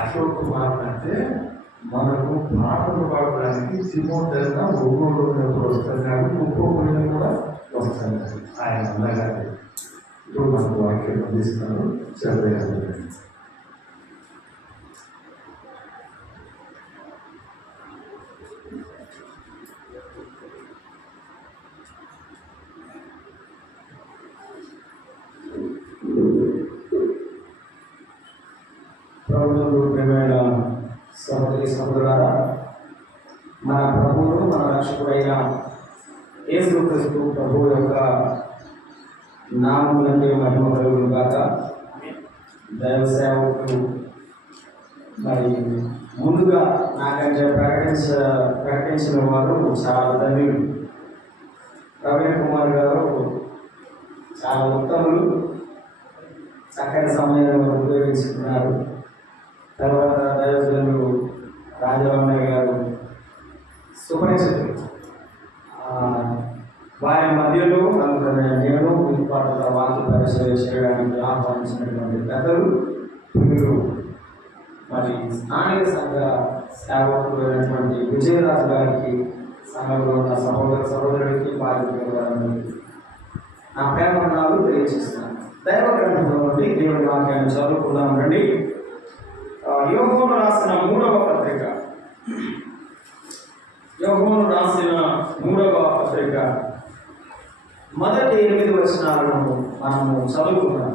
అశోక్ కుమార్ అంటే మనకు పాటలు పాడడానికి తిమోతైన ఒంగోలు వస్తున్నాడు, ముప్పై కూడా వస్తాడు. ఆయన అన్నగారు ఇప్పుడు మనకు వాక్యం అందిస్తున్నారు. చదివేయాలి. ప్రభువుకు ప్రియమైన సహోదరి సహోదరులారా, మన ప్రభువును మన రక్షకుడైన యేసుక్రీస్తు ప్రభువు యొక్క నామమునందు మహిమ కలుగును గాక. దైవ సేవకులు మరి ముందుగా నాకంటే ప్రకటించిన వారు చాలా ధన్యులు. ప్రవీణ్ కుమార్ గారు చాలా ఉత్తములు, చక్కటి సమయాన్ని ఉపయోగించుకున్నారు. తర్వాత దైవజనులు రాజవన్నయ్య గారు సుపరిచితులు. వారి మధ్యలో నేను పాటల వాక్య పరిచయం చేయడానికి ఆహ్వానించినటువంటి పెద్దలు మీరు మరి స్థానిక సంఘ సేవకులైనటువంటి విజయరాజు గారికి, సంఘంలో ఉన్న సహోదరుడికి బాధ్యతలకి నా ప్రేమనాలు తెలియజేస్తున్నాను. దైవ గ్రంథంలో నుండి దేవుడి వాక్యాన్ని చదువుకుందాం రండి. యోహోను రాసిన 3వ పత్రిక, యోహోను రాసిన 3వ పత్రిక మొదటి 8 వచనాలను మనము చదువుకున్నాం.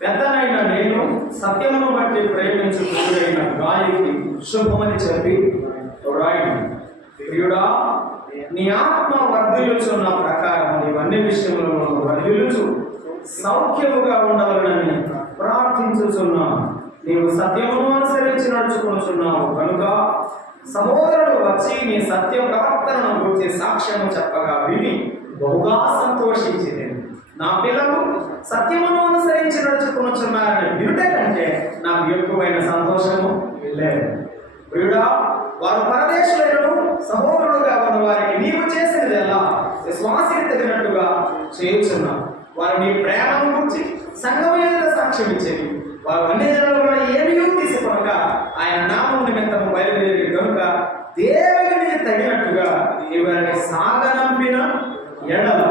పెద్దనైన నేను సత్యమును బట్టి ప్రేమించు కూడైన గాయకి శుభమని చెప్పి రాయను. ప్రియుడా, నీ ఆత్మ వర్ధిల్లుచున్న ప్రకారం నీవన్ని విషయములను వర్ధిల్లుచు సౌఖ్యముగా ఉండవాలని ప్రార్థించుచున్నాను. నీవు సత్యమును అనుసరించి నడుచుకుంటున్నావు కనుక సహోదరుడు వచ్చి నీ సత్య ప్రవర్తనను గురించి సాక్ష్యము చెప్పగా విని బహుగా సంతోషించింది. నా పిల్లలు సత్యమును అనుసరించి నడుచుకుంటున్నారని వినుట కంటే నాకు ఎక్కువైన సంతోషము లేదు. ప్రియుడా, వారు పరదేశులను సహోదరుడుగా ఉన్న వారికి నీవు చేసినది ఎలా విశ్వాసికి తగినట్టుగా చేయుచున్నావు. వారు నీ ప్రేమను గురించి సంఘమైన సాక్ష్యం ఇచ్చేది. వారు అన్ని జనుల ఏమీ తీసుకొనక ఆయన నామం నిమిత్తము బయలుదేరి కనుక దేవునికి తగినట్టుగా వారిని సాగనంపిన ఎడల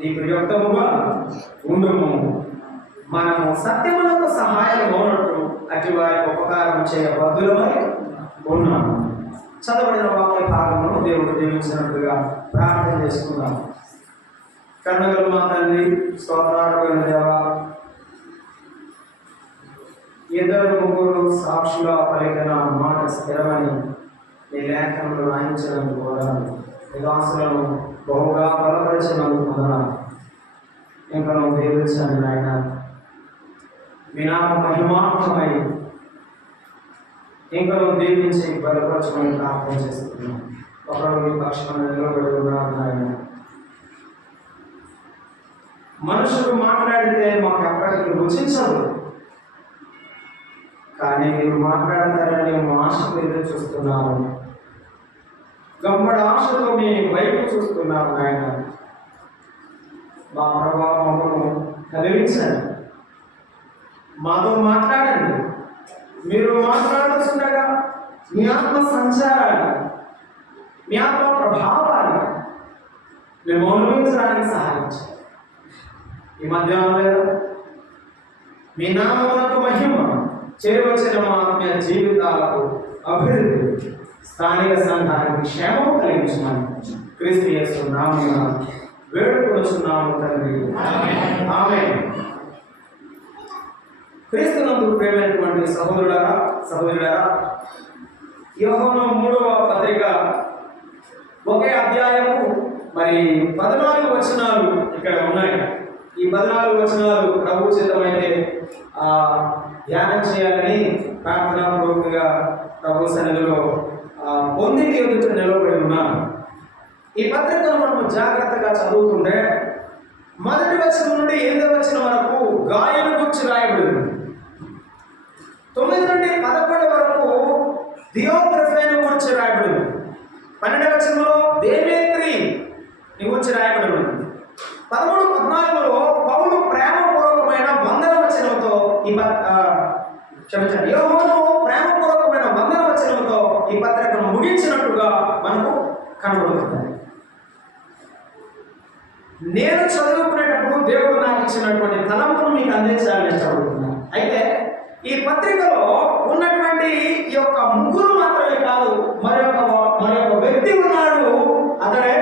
నీకు యుక్తముగా ఉండుము. మనము సత్యములకు సహాయం అవునట్టు అటు వారికి ఉపకారం చేయబద్దులమై ఉన్నాము. చదవడిన వాక్య భాగంలో దేవుడు దీవించినట్టుగా ప్రార్థన చేసుకున్నాము. కన్నుగల మా తండ్రి, స్తోత్రార్హమైన దేవా, 2-3 సాక్షుల పలికిన మాట స్థిరమని నీ లేఖనంలో రాయించినందుకు వదనాలు. నివాసులను బహుగా బలపరిచినందుకు వదనాలు. ఇంకా నువ్వు దీవించండి నాయన. మీ నామ మహిమాత్మమై ఇంకా నువ్వు దీవించి బలపరచమని ప్రార్థన చేస్తున్నాను. ఒకరు మీ పక్షాన్ని నిలబడి ఉన్నారు నాయన. మనుషులు మాట్లాడితే మాకు ఎప్పటికీ రుచించదు, కానీ మీరు మాట్లాడతారని మేము ఆశకు ఎదురు చూస్తున్నాము. గమ్మడి ఆశతో మీ వైపు చూస్తున్నాము నాయన. మా ప్రభావమును కలిగించండి, మాతో మాట్లాడండి. మీరు మాట్లాడుతుండగా మీ ఆత్మ సంచారాన్ని, మీ ఆత్మ ప్రభావాన్ని మేము అనుభవించడానికి సహాయించండి. ఈ మధ్యాహ్నం మీ నామమునకు మహిమ, చేరవచ్చిన మా ఆత్మీయ జీవితాలకు అభివృద్ధి, స్థానిక సంఘానికి క్షేమం కలిగించమని క్రీస్తు యేసు నామమున వేడుకొనుచున్నాము తండ్రి, ఆమేన్. క్రీస్తునందు ప్రియమైనటువంటి సహోదరులారా, యోహోను 3వ పత్రిక ఒకే అధ్యాయము మరి 14 వచనాలు ఇక్కడ ఉన్నాయి. ఈ 14 వచనాలు ప్రభు చిత్తమైతే ధ్యానం చేయాలని ప్రార్థనాపూర్వకంగా ప్రభు సన్నిధిలో పొందికి ఎదుట నిలబడి ఉన్నాను. ఈ పత్రికను మనము జాగ్రత్తగా చదువుతుంటే మొదటి వచనం నుండి 8వ వచనం వరకు గాయను గురించి రాయబడింది. 9 నుండి 11 వరకు దియోత్రెఫేను గురించి రాయబడింది. 12వ వచనంలో దేమేత్రి గురించి రాయబడింది. 13, 14లో పౌలు ప్రేమపూర్వకమైన వందన వచనంతో క్షమించండి, యోహాను ప్రేమపూర్వకమైన వందన వచనంతో ఈ పత్రికను ముగించినట్టుగా మనకు కనబడుతుంది. నేను చదువుకునేటప్పుడు దేవుడు నాకు ఇచ్చినటువంటి తలంపును మీకు అందించాలని ఇష్టపడుతున్నాను. అయితే ఈ పత్రికలో ఉన్నటువంటి ఈ యొక్క ముగ్గురు మాత్రమే కాదు, మరొక వ్యక్తి ఉన్నాడు. అతడే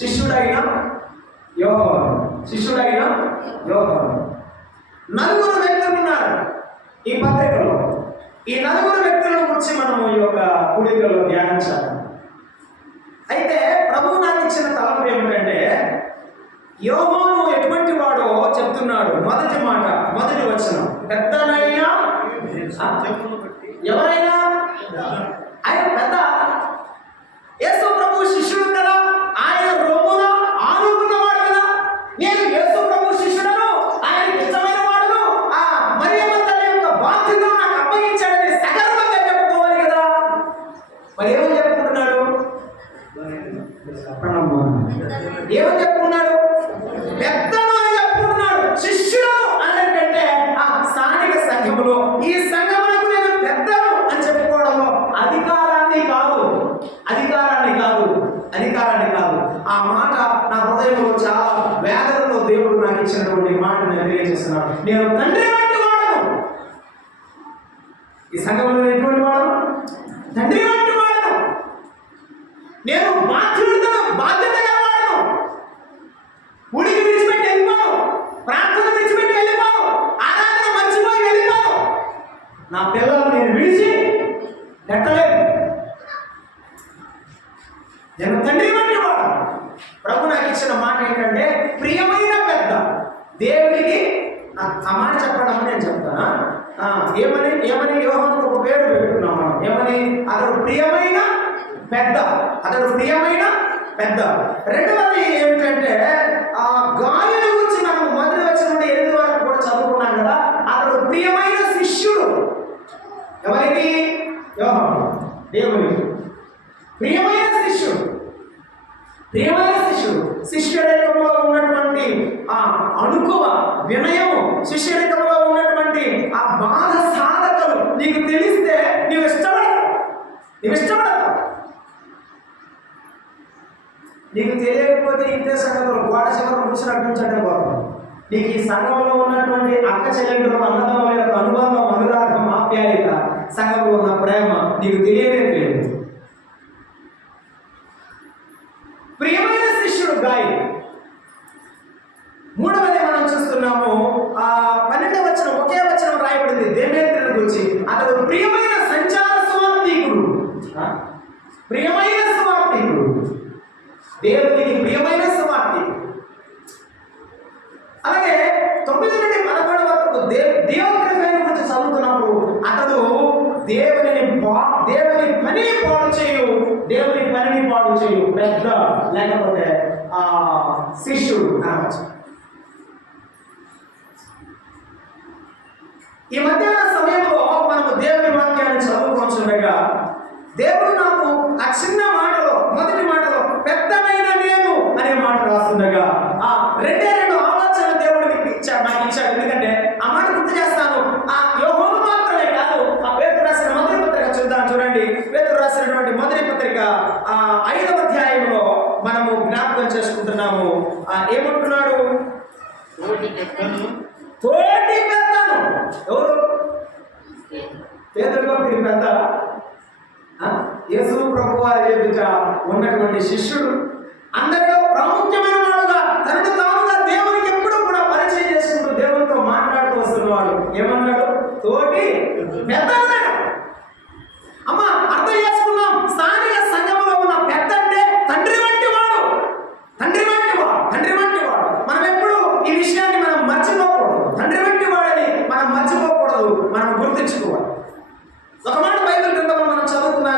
శిష్యుడైన యోహాను. నలుగురు వ్యక్తులు ఉన్నారు ఈ పత్రికలో. ఈ నలుగురు వ్యక్తుల గురించి మనము ఈ యొక్క కూడికలో ధ్యానించాలి. అయితే ప్రభువు నాకు ఇచ్చిన తలంపు ఏమిటంటే, యోహాను ఎటువంటి వాడో చెప్తున్నాడు. మొదటి మాట, మొదటి వచనం, పెద్దనైనా ఎవరైనా ఆయన పెద్ద. యేసు ప్రభు శిష్యుడు కదా, ఆయన రొమ్మున ఆనుకున్నవాడు కదా. నేను యేసు ప్రభు శిష్యుడను, ఆయన ఇష్టమైన వాడును, ఆ మరియమ్మ తల్లి యొక్క బాధ్యత నాకు అప్పగించాడని సగర్వంగా చెప్పుకోవాలి కదా. మరి ఏమని చెప్పుకుంటున్నాడు? ఏమని చెప్పుకున్నాడు? పెద్దను అని చెప్పుకుంటున్నాడు. శిష్యుడు అంటే ఆ స్థానిక సంఘములో, ఈ సంఘములకు నేను పెద్దను అని చెప్పుకోవడంలో అధికారాన్ని కాదు. ఆ మాట నా హృదయంలో చాలా వేదనలో దేవుడు నాకు ఇచ్చినటువంటి మాట నేను తెలియజేస్తున్నాను. నేను తండ్రి వంటి వాడను. ఈ సంఘంలో ఎటువంటి వాడను? తండ్రి వంటి వాడను. నేను బాధ్యత గలవాడను. ఉడికి విడిచిపెట్టి వెళ్ళిపోను, ప్రార్థన విడిచిపెట్టి వెళ్ళిపోను, ఆరాధన మర్చిపోయి వెళ్ళిపోను. నా పిల్లలు నేను విడిచి పెట్టలేదు. నేను తండ్రి వంటి వాడు. ప్రభు నాకు ఇచ్చిన మాట ఏంటంటే, ప్రియమైన పెద్ద. దేవుడికి ఆ మాట చెప్పడం నేను చెప్తాను. ఏమని యోహానుకు ఒక పేరు పెట్టుకున్నాం మనం. ఏమని? అతడు ప్రియమైన పెద్ద. రెండవది ఏమిటంటే, ఆ గాలిని గురించి మనం మొదటి వచ్చిన నుండి 8 వరకు కూడా చదువుకున్నాం కదా. అతడు ప్రియమైన శిష్యుడు. ఎవరికి? యోహాను. దేవునికి ప్రియమైన శిష్యుడు. శిష్యుడికంలో ఉన్నటువంటి ఆ అణుకువ వినయము, శిష్యుడికంలో ఉన్నటువంటి ఆ బాధ సాధకలు నీకు తెలిస్తే నీవు ఇష్టపడతావు. నీకు తెలియకపోతే ఇంతే సంగతులు గోడ చివర కూర్చున్నట్టు నుంచంటే పోతాం. నీకు ఈ సంఘంలో ఉన్నటువంటి అక్క చెల్లెళ్ళు, అన్నదమ్ముల యొక్క అనుబంధం, అనురాగం, ఆప్యాయత, సంఘంలో ఉన్న ప్రేమ నీకు తెలియలేదు. ప్రియమైన శిష్యుడు గాయి. మూడవది మనం చూస్తున్నాము, ఆ 12వ వచనం, ఒకే వచనం రాయబడింది దేవేంద్రుని గురించి. అతడు ప్రియమైన సంచార సువార్థికుడు. దేవునికి ప్రియమైన సువార్థికుడు. అలాగే 9 నుండి 11 వరకు దేవుని గురించి చదువుతున్నప్పుడు అతడు దేవుని పనిని పాడు చేయు పెద్ద, లేకపోతే శిష్యుడు అనవచ్చు. ఈ మధ్యాహ్న సమయంలో మనము దేవుని వాక్యాన్ని చదువుకోవచ్చుండగా, దేవుడు నాకు ఆ చిన్న మాటలో, మొదటి మాటలో పెద్దమైన నేను అనే మాట రాస్తుండగా, ఆ 2 ఆలోచనలు దేవుడు నాకు ఇచ్చాడు. ఎందుకంటే ఆ మాట గుర్తు చేస్తాను. ఆ యోహాను మాత్రమే కాదు, ఆ పేతురు రాసిన మొదటి పత్రిక చూడండి. పేతురు రాసినటువంటి మొదటి పత్రిక 5వ అధ్యాయంలో మనము జ్ఞాపకం చేసుకుంటున్నాము. ఏమంటున్నాడు? తోటి పెద్దను. ఎవరు? పేతురు పెద్ద. యేసు ప్రభువారి ఎదుట ఉన్నటువంటి శిష్యుడు, అందరిలో ప్రాముఖ్యమైన వాడుగా, తనను తానుగా దేవునికి ఎప్పుడు కూడా పరిచయం చేసుకుంటూ దేవునితో మాట్లాడుతూ వస్తున్నవాడు. ఏమన్నాడు? తోటి పెద్ద. అమ్మ, అర్థం చేసుకున్నాం. స్థానిక సంఘంలో ఉన్న పెద్ద అంటే తండ్రి వంటి వాడు. మనం ఎప్పుడు ఈ విషయాన్ని మనం మర్చిపోకూడదు. తండ్రి వంటి వాడని మనం మర్చిపోకూడదు, మనం గుర్తించుకోవాలి. ఒక మాట బైబిల్ గ్రంథంలో మనం చదువుకుందాం.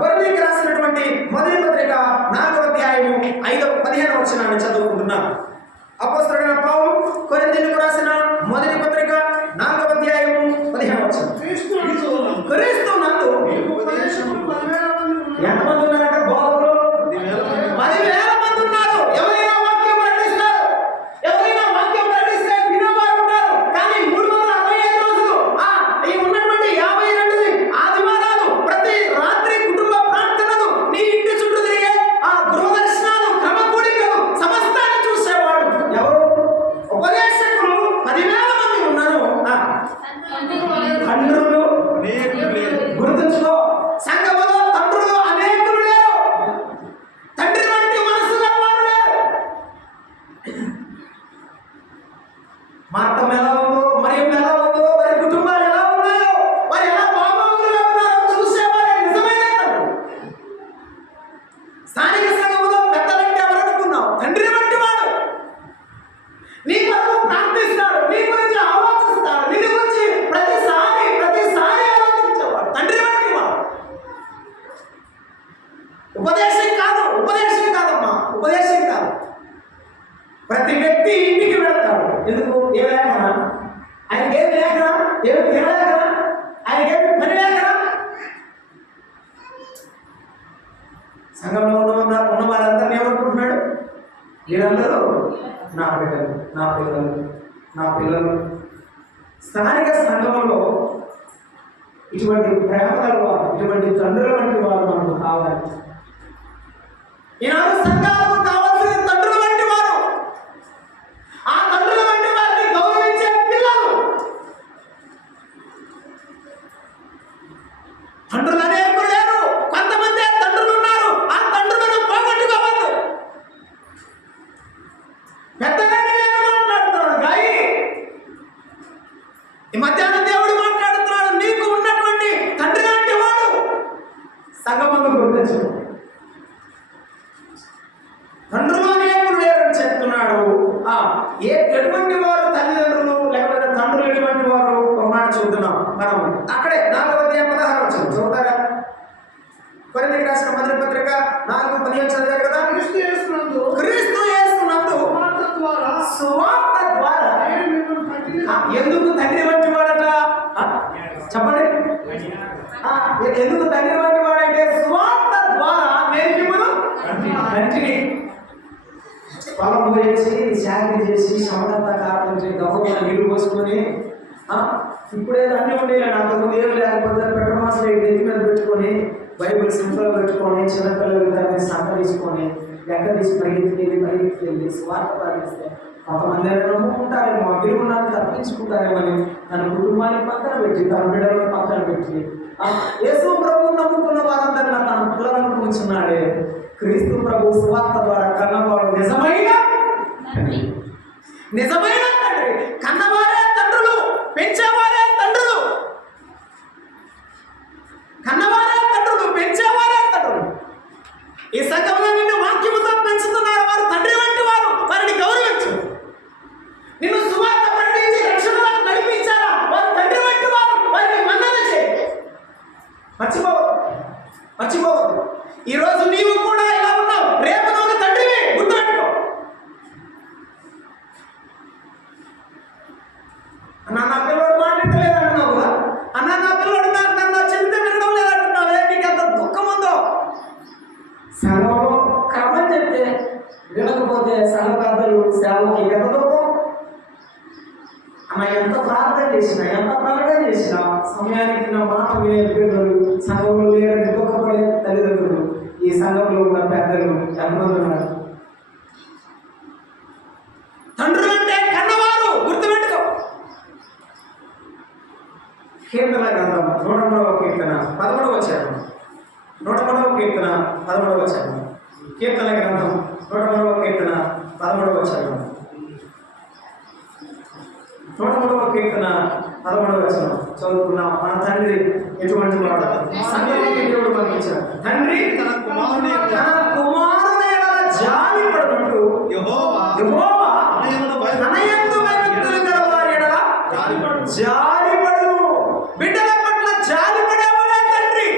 కొరింథీయులకు రాసినటువంటి మొదటి పత్రిక 4వ అధ్యాయము 15వ వచనాన్ని చదువుకుంటున్నాం. అపోస్తలుడైన పౌలు కొరింథీయులకు రాసిన మొదటి పత్రిక 4వ అధ్యాయము 15వ వచనం. క్రీస్తునందు ఎంతమంది ఉన్నారంటే బోధకులు 10,000 మంది ఉన్నారు. ఎవరైనా వాక్యం ప్రకటిస్తే వినేవారు ఉన్నారు. కానీ 360 ఏమి తినలేకరా? ఆయనకేమి పని లేకరా? సంఘంలో ఉన్న వారందరినీ ఏమనుకుంటున్నాడు? వీళ్ళందరూ నా బిడ్డలు, నా పిల్లలు, నా పిల్లలు. స్థానిక సంఘంలో ఇటువంటి ప్రేమ కలవారు, ఇటువంటి తండ్రుల వంటి వారు మనకు కావాలి. ఈనాడు సంఘాలకు కావాల్సిన తండ్రుల వంటి వారు, ఆ తండ్రుల వంటి వారిని గౌరవించే పిల్లలు. తండ్రులు అనేకులు లేరు, కొంతమంది తండ్రులు ఉన్నారు. ఆ తండ్రులను పోగొట్టుకోవద్దు. పెద్దగా మాట్లాడుతున్నాడు గాయి. ఈ మధ్యాహ్నం దేవుడు మాట్లాడుతున్నాడు, నీకు ఉన్నటువంటి తండ్రి లాంటి వాడు సంఘమందు గుర్తించు. తండ్రులు అనేకులు లేరని చెప్తున్నాడు. ఎటువంటి వారు తల్లిదండ్రులు లేకపోతే తండ్రులు ఎటువంటి వారు ఒక మాట చూద్దాం మనం. అక్కడే 4:16 చదువుతారా? కొరింథీయులకు రాసిన మొదటి పత్రిక 4:15 చదివారు కదా. క్రీస్తు యేసునందు సువార్త ద్వారా ఎందుకు తండ్రి వంటి వాడట చెప్పండి. ఎందుకు తండ్రి వంటి వాడంటే సువార్త ద్వారా నేను మిమ్మల్ని తండ్రిని పొలం పోయేసి చాకరీ చేసి శమనంతా కారణించి గొప్ప నీళ్లు పోసుకొని ఇప్పుడేదో అన్నీ ఉండేలా అంతకుముందు ఏం లేకపోతే పెట్రోల్ మాసాలు ఎత్తి మీద పెట్టుకొని బైబిల్ సింపుల్ పెట్టుకొని చిన్నపిల్లలు దాన్ని సంతరించుకొని ఎక్క తీసి పరిగెత్తుకెళ్ళి స్వార్థ పాటిస్తే కొంతమంది నమ్ముకుంటారేమో, విలువనాన్ని తప్పించుకుంటారేమని తన కుటుంబాన్ని పక్కన పెట్టి తన బిడ్డలను పక్కన పెట్టి యేసు ప్రభువు నమ్ముకున్న వారందరినీ తన పిల్లలను కూర్చున్నాడే. క్రీస్తు ప్రభు సువార్త ద్వారా కన్నవాడు నిజమైన తండ్రి. కన్నవారే తండ్రులు, పెంచేవారే తండ్రులు. కన్నవారే తండ్రులు, పెంచేవారే తండ్రులు. ఈ సంఘంలో నిన్ను వాక్యముతో పెంచుతున్నారు వారు తండ్రి వంటి వారు. వారిని గౌరవించు. నిన్ను సువార్త ప్రకటించి రక్షణలో నడిపించారా వారు తండ్రి వంటి వారు. వారిని మన్నన చేయి. మర్చిపోవద్దు. ఈరోజు నీవు కూడా ఇలా ఉన్నావు, రేపు నువ్వు తండ్రివి, గుర్తుపెట్టుకో. అన్నా నా పిల్లడు మాట్లాడలేదు అంటున్నావు కదా. అన్నా నా పిల్లడు నన్ను చెబితే వినడం లేదంటున్నావే, నీకు ఎంత దుఃఖం ఉందో. సంఘంలో క్రమం చెప్తే వినకపోతే సంఘ పెద్దలు సేవకి ఎంత దుఃఖం. అన్న ఎంత ప్రార్థన చేసినా, ఎంత ప్రకటన చేసినా సమయానికి నా మాట వినే పిల్లలు సంఘంలో లేరని దుఃఖపడే తల్లిదండ్రులు ఈ సంఘంలో ఉన్న పెద్దలు ఎంతమంది ఉన్నారు? తండ్రులు అంటే కన్నవారు, గుర్తుపెట్టుకో. కీర్తన గ్రంథం 103వ కీర్తన 13వ వచనం. 103వ కీర్తన 13వ వచనం. కీర్తన గ్రంథం 103వ కీర్తన 13వ వచనం. 103వ కీర్తన 13వ వచనం చదువుకున్నాం. మన తండ్రి ఎటువంటి వాడు? సంఘానికి దేవుడు పంపించాడు. తండ్రి తన కుమారుని జాలి పడినట్టు యెహోవా తన యందు భయభక్తులు గల వారి ఎడల జాలిపడు. బిడ్డల పట్ల జాలి పడేవాడే తండ్రి.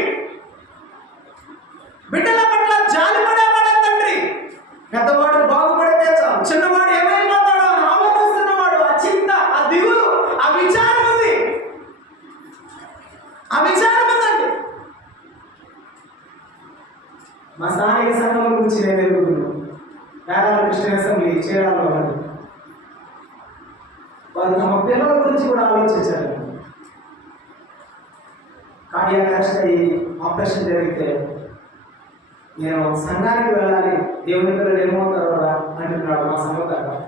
బిడ్డల పట్ల జాలి పడేవాడే తండ్రి. పెద్దవాడు బాగుపడితే చాలు, చిన్నవాడు ఏమైపోతాడో అని ఆలోచిస్తున్నవాడు ఆ చింత, ఆ దిగులు, ఆ విచారం ఉంది. ఉందండి. మా స్థానిక సంఘం గురించి నేను ఎదుగుతున్నాను. పేరాల కృష్ణ అసెంబ్లీ చీరాలలో వారు తమ పిల్లల గురించి కూడా ఆలోచించారు. కార్డియాక్ అరెస్ట్ అయ్యి ఆపరేషన్ జరిగితే నేను సంఘానికి వెళ్ళాలి, దేవుని పిల్లలు ఏమవుతారో అంటున్నాడు మా సంఘం.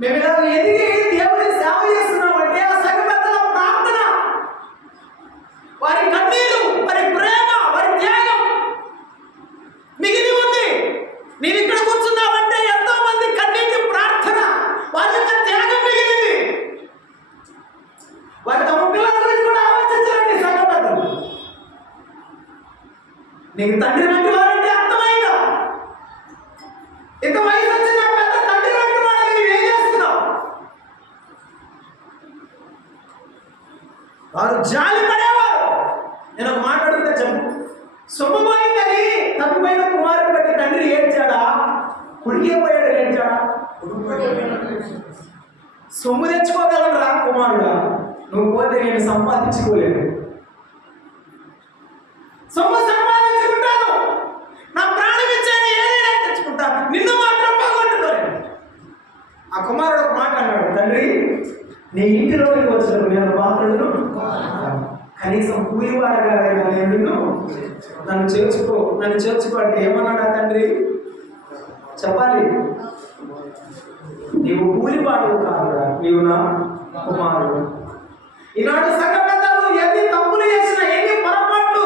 మేము ఇలా ఎదిగి దేవుని సేవ చేస్తున్నామంటే ఆ సంఘ పెద్దల ప్రార్థన, వారి కన్నీరు, వారి ప్రేమ, వారి త్యాగం మిగిలి ఉంది. నేను ఇక్కడ కూర్చున్నామంటే ఎంతో మంది కన్నీటి ప్రార్థన, వారి యొక్క త్యాగం మిగిలింది. వారి తమ పిల్లల గురించి కూడా ఆలోచించాలండి సంఘ పెద్దలు. నీకు తండ్రి వంటి వారంటే అర్థమైందా? ఇంత వయసు వచ్చిన పెద్ద తండ్రి వంటి వాడిని నువ్వు ఏం చేస్తున్నావు? వారు జాలి పడేవారు. నేను ఒక మాట అడుగుతా చెప్పు. సొమ్ము పోయిందని తప్పిపోయిన కుమారుడు బట్టి తండ్రి ఏడ్చాడా? కుడికే పోయాడు ఏడ్చాడా? సొమ్ము తెచ్చుకోగలరా కుమారుడు? నువ్వు పోతే నేను సంపాదించుకోలేను. సొమ్ము సంపాదించుకుంటాను, నా ప్రాణం ఇచ్చాను, ఏదైనా తెచ్చుకుంటాను, నిన్ను మాత్రం పోగొట్టుకోలేను. ఆ కుమారుడు ఒక మాట అన్నాడు, తండ్రి నీ ఇంటిలోకి వచ్చినప్పుడు నేను పాత్రలను కనీసం కూలివాడగా నేను నిన్ను నన్ను చేర్చుకో అంటే ఏమన్నాడా తండ్రి? చెప్పాలి, నీవు కూలివాడు కాదురా, నీవు నా కుమారుడు. ఈనాడు సంఘ పెద్దలు ఎన్ని తప్పులు చేసినా, ఎన్ని పొరపాట్లు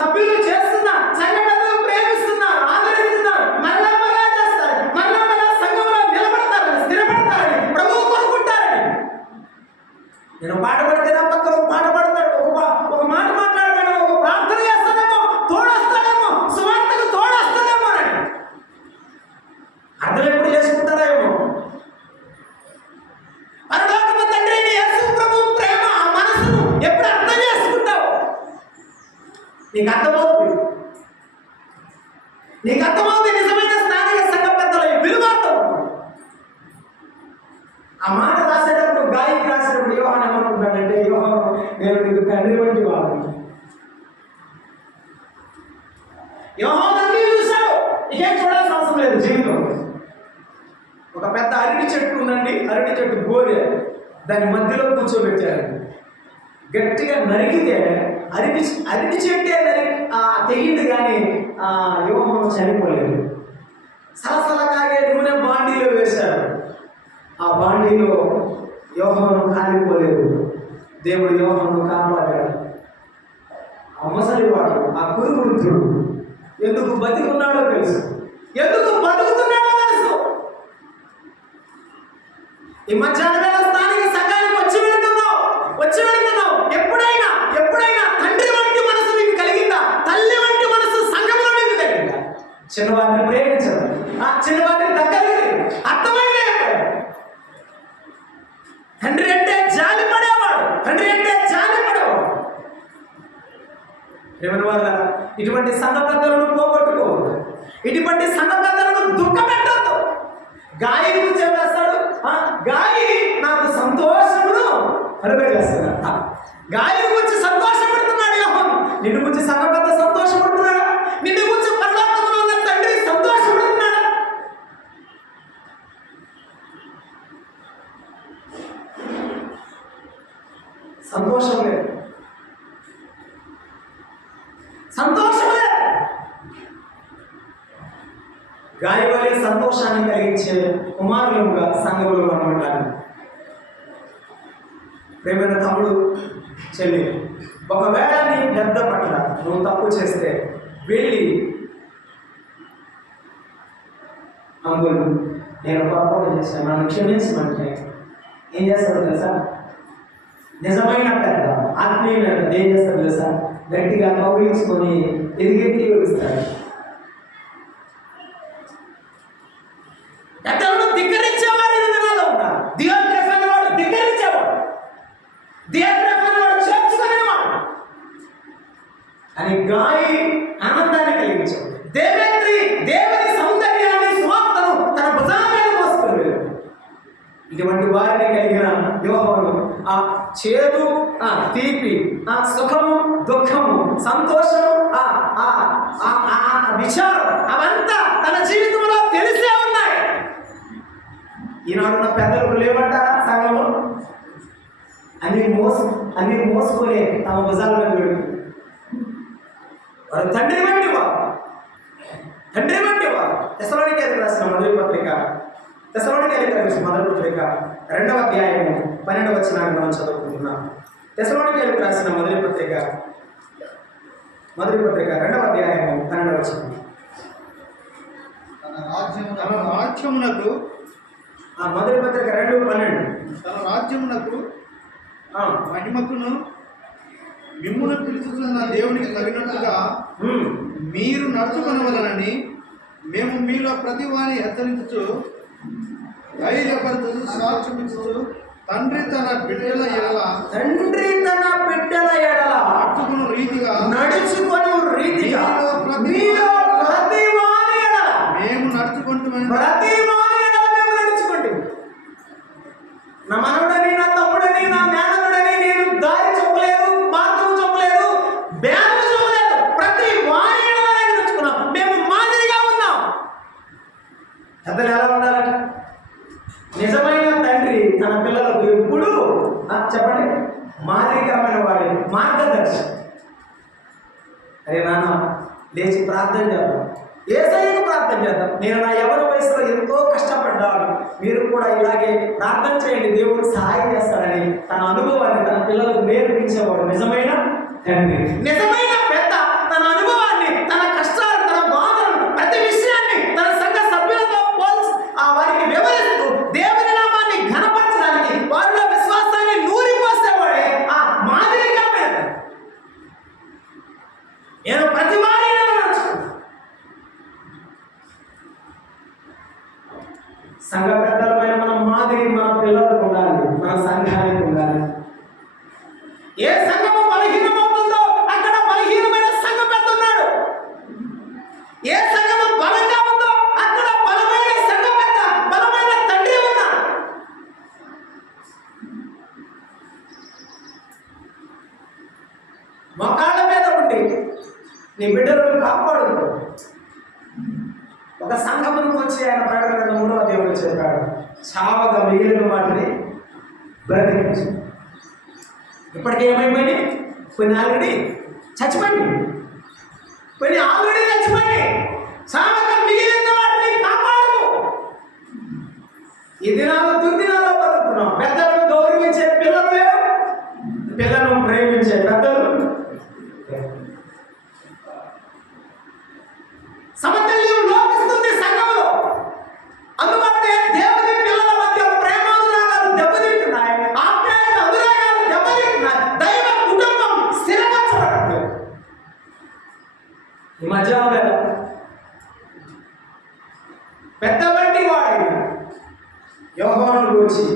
సభ్యులు చేస్తున్నా, సంఘ పెద్దలు ప్రేమిస్తున్నారు, ఆదరిస్తున్నారు, మరలా చేస్తారు, మరలా సంఘంలో నిలబడతారని, స్థిరపడతారని, ప్రభువు కోరుకుంటారని. నేను పాట పడితేనా పక్కన పాట పడతాడు, ఒక మాట మాట్లాడతాడు, ఒక ప్రార్థన చేస్తాడేమో, తోడొస్తాడేమో, సువార్తకు తోడొస్తాడేమో అని అర్థం ఎప్పుడు చేసుకుంటారా ఏమో. పరలోకపు తండ్రి యేసు ప్రభు ప్రేమ మనసును ఎప్పుడు అర్థం చేసుకుంటావు? నీకు అర్థమవుతుంది, నిజమైన స్థానిక సంఘ పెద్దల విలువ అర్థమవుతుంది. ఆ మాట రాసేటప్పుడు, గాయకి రాసేటప్పుడు యోహాను ఏమనుకుంటాడంటే, యోహాను నేను నీకు తండ్రి వంటి వాడు. యోహాను అన్నీ చూశాడు, ఇకేం చూడాల్సిన అవసరం లేదు జీవితం. ఒక పెద్ద అరటి చెట్టు ఉందండి, అరటి చెట్టు గోరె, దాని మధ్యలో కూర్చోబెట్టారు. గట్టిగా నరికితే అరటి చెట్టే తెగింది, కానీ యోహాను చనిపోలేదు. సలసల కాగే నూనె బాండీలో వేశారు, ఆ బాండీలో యోహాను కాలిపోలేదు. దేవుడు యోహాను కాపాడాడు. ఆ ముసలివాడు, ఆ కురువృద్ధుడు ఎందుకు బతికున్నాడో తెలుసు, ఎందుకు బతుకుతున్నాడో తెలుసు. ఈ మధ్యాహ్నం వేళ స్థానిక సంఘానికి వచ్చి వెళ్తున్నావు. ఎప్పుడైనా తండ్రి వంటి మనసు నీకు కలిగిందా? తల్లి వంటి మనసు సంఘంలో నీకు కలిగిందా? చిన్నవారిని ప్రేమించడం, ఆ చిన్నవారిని దగ్గరికి అర్థమైందే. తండ్రి అంటే జాలి పడేవాడు. వల్ల ఇటువంటి సంఘ పెద్దలను పోగొట్టుకోవద్దు, ఇటువంటి సంఘ పెద్దలను దుఃఖపెట్టద్దు. గాయి గురించి ఏం రాస్తాడు? గాయి నాకు సంతోషమును అనుభవిస్తాడు. గాయి గురించి సంతోషపడుతున్నాడు యోహాను. నిన్ను గురించి సంఘ పెద్ద సంతోషపడుతున్నాడా? నిన్ను గురించి పరలోకములో ఉన్న తండ్రి సంతోషపడుతున్నాడా? సంతోషం లేదు, సంతోషం లేదు. గాలి వలె సంతోషాన్ని కలిగించే కుమారులుగా సంఘములు కనబడాలి. ప్రేమైన తమ్ముడు, చెల్లి, ఒకవేళ నీ పెద్ద పట్ల నువ్వు తప్పు చేస్తే వెళ్ళి, అంకుల్ నేను పొరపాటు చేశాను, నన్ను క్షమించమంటే ఏం చేస్తాడు తెలుసా? నిజమైన పెద్ద ఆత్మీయ ఏం చేస్తాడు తెలుసా? గట్టిగా కౌగిలించుకొని ఎదిగెత్తి యోగిస్తాడు. పెద్దలను ధిక్కరించేవాడు ఈ దినాల్లో ఉన్నారు. దియోత్రేఫను వాడు ధిక్కరించేవాడు, దియోత్రేఫను వాడు చేర్చుకునేవాడు అని గాయి ఆనందాన్ని కలిగించాడు. దేవేంద్రి దేవుని సౌందర్యాన్ని సువార్తను తన భుజాల మీద మోసుకుని ఇటువంటి వారిని కలిగిన యోహాను ఆ చేదు, ఆ తీపి, ఆ సుఖము, దుఃఖము, సంతోషము, విచారం అవంతా తన జీవితంలో తెలిసే ఉన్నాయి. ఈనాడున్న పెద్దలకు లేవంటారా సంఘంలో? అన్ని మోసుకొని తమ భుజాల మీద పెడుతుంది. వాడు తండ్రి వంటి వారు. తెస్సలోనికైలకు రాసిన మొదటి పత్రిక 2వ అధ్యాయము 12వ వచనాన్ని మనం చదువుకుంటున్నాం. తెస్సలోనికైలకు రాసిన మొదటి పత్రిక 2వ అధ్యాయము 12వ వచనం. తన రాజ్యమునకు మొదటి పత్రిక 2:12. తన రాజ్యమునకు మహిమకును మిమ్మును పిలుచుతున్న దేవునికి తగినట్టుగా మీరు నడుచుకొనవలనని మేము మీలో ప్రతి వారిని హెచ్చరించుచు ధైర్యపరచు సాక్ష్యమిచ్చు తండ్రి తన బిడ్డల ఎడల నడుచుకుని రీతిగా మేము నడుచుకుంటూ నా మనవుడని, నా తమ్ముడని, నా మేనలుడని, చెప్పండి, మాదిరికరమైన వాడి మార్గదర్శి. అరే నాన్న లేచి ప్రార్థన చేద్దాం, యేసయ్యకు ప్రార్థన చేద్దాం. నేను నా యవ్వన వయసులో ఎంతో కష్టపడ్డాను, మీరు కూడా ఇలాగే ప్రార్థన చేయండి, దేవుడు సహాయం చేస్తాడని తన అనుభవాన్ని తన పిల్లలకు నేర్పించేవాడు నిజమైన తండ్రి, నిజమైన పెద్ద. తన అనుభవాన్ని, తన కష్టాలు, తన బాధలను, ప్రతి విషయాన్ని తన సంఘ సభ్యులతో వారికి వివరిస్తూ దేవుని నామాన్ని ఘనపరచడానికి వారిలో విశ్వాసాన్ని నూరిపోసేవాడే ఆ మాదిరిగా. నేను ప్రతి వారి సంఘ పెద్దలమైన మన మాదిరి మన పిల్లలకు ఉండాలి, మన సంఘానికి ఉండాలి. ఏ సంఘము బలహీనమవుతుందో అక్కడ బలహీనమైన సంఘ పెద్ద ఉన్నాడు. ఏ సంఘము బలంగా ఉందో అక్కడ బలమైన సంఘ పెద్ద, బలమైన తండ్రి ఉన్నాడు. మోకాళ్ళ మీద ఉండి నీ బిడ్డలను కాపాడుకో. ఒక సంఘమునికి వచ్చి ఆయన ప్రకటన 3వ అధ్యాయంలో చెప్పాడు, చావగా మిగిలిన వాటిని బ్రతికించు. ఇప్పటికీ ఏమైపోయింది? కొన్ని ఆల్రెడీ చచ్చిపోయింది, కొన్ని ఆల్రెడీ చచ్చిపోయింది. చావగా మిగిలిన వాటిని కాపాడు. ఈ దినాల్లో దుర్దినాల్లో బతుకుతున్నాం. పెద్దలను గౌరవించే పిల్లలు లేరు, పిల్లలను ప్రేమించే పెద్దలు. సమతుల్యం లోపిస్తుంది సంఘంలో. అందువల్లే దేవుని పిల్లల మధ్య ప్రేమానురాగాలు దెబ్బతింటున్నాయి, ఆప్యాయత అనురాగాలు దెబ్బతింటున్నాయి, దైవ కుటుంబం స్థిరపరచబడుతుంది. ఈ మధ్యాహ్నం వేళ పెద్ద వంటి వాడు యోహాను గురించి,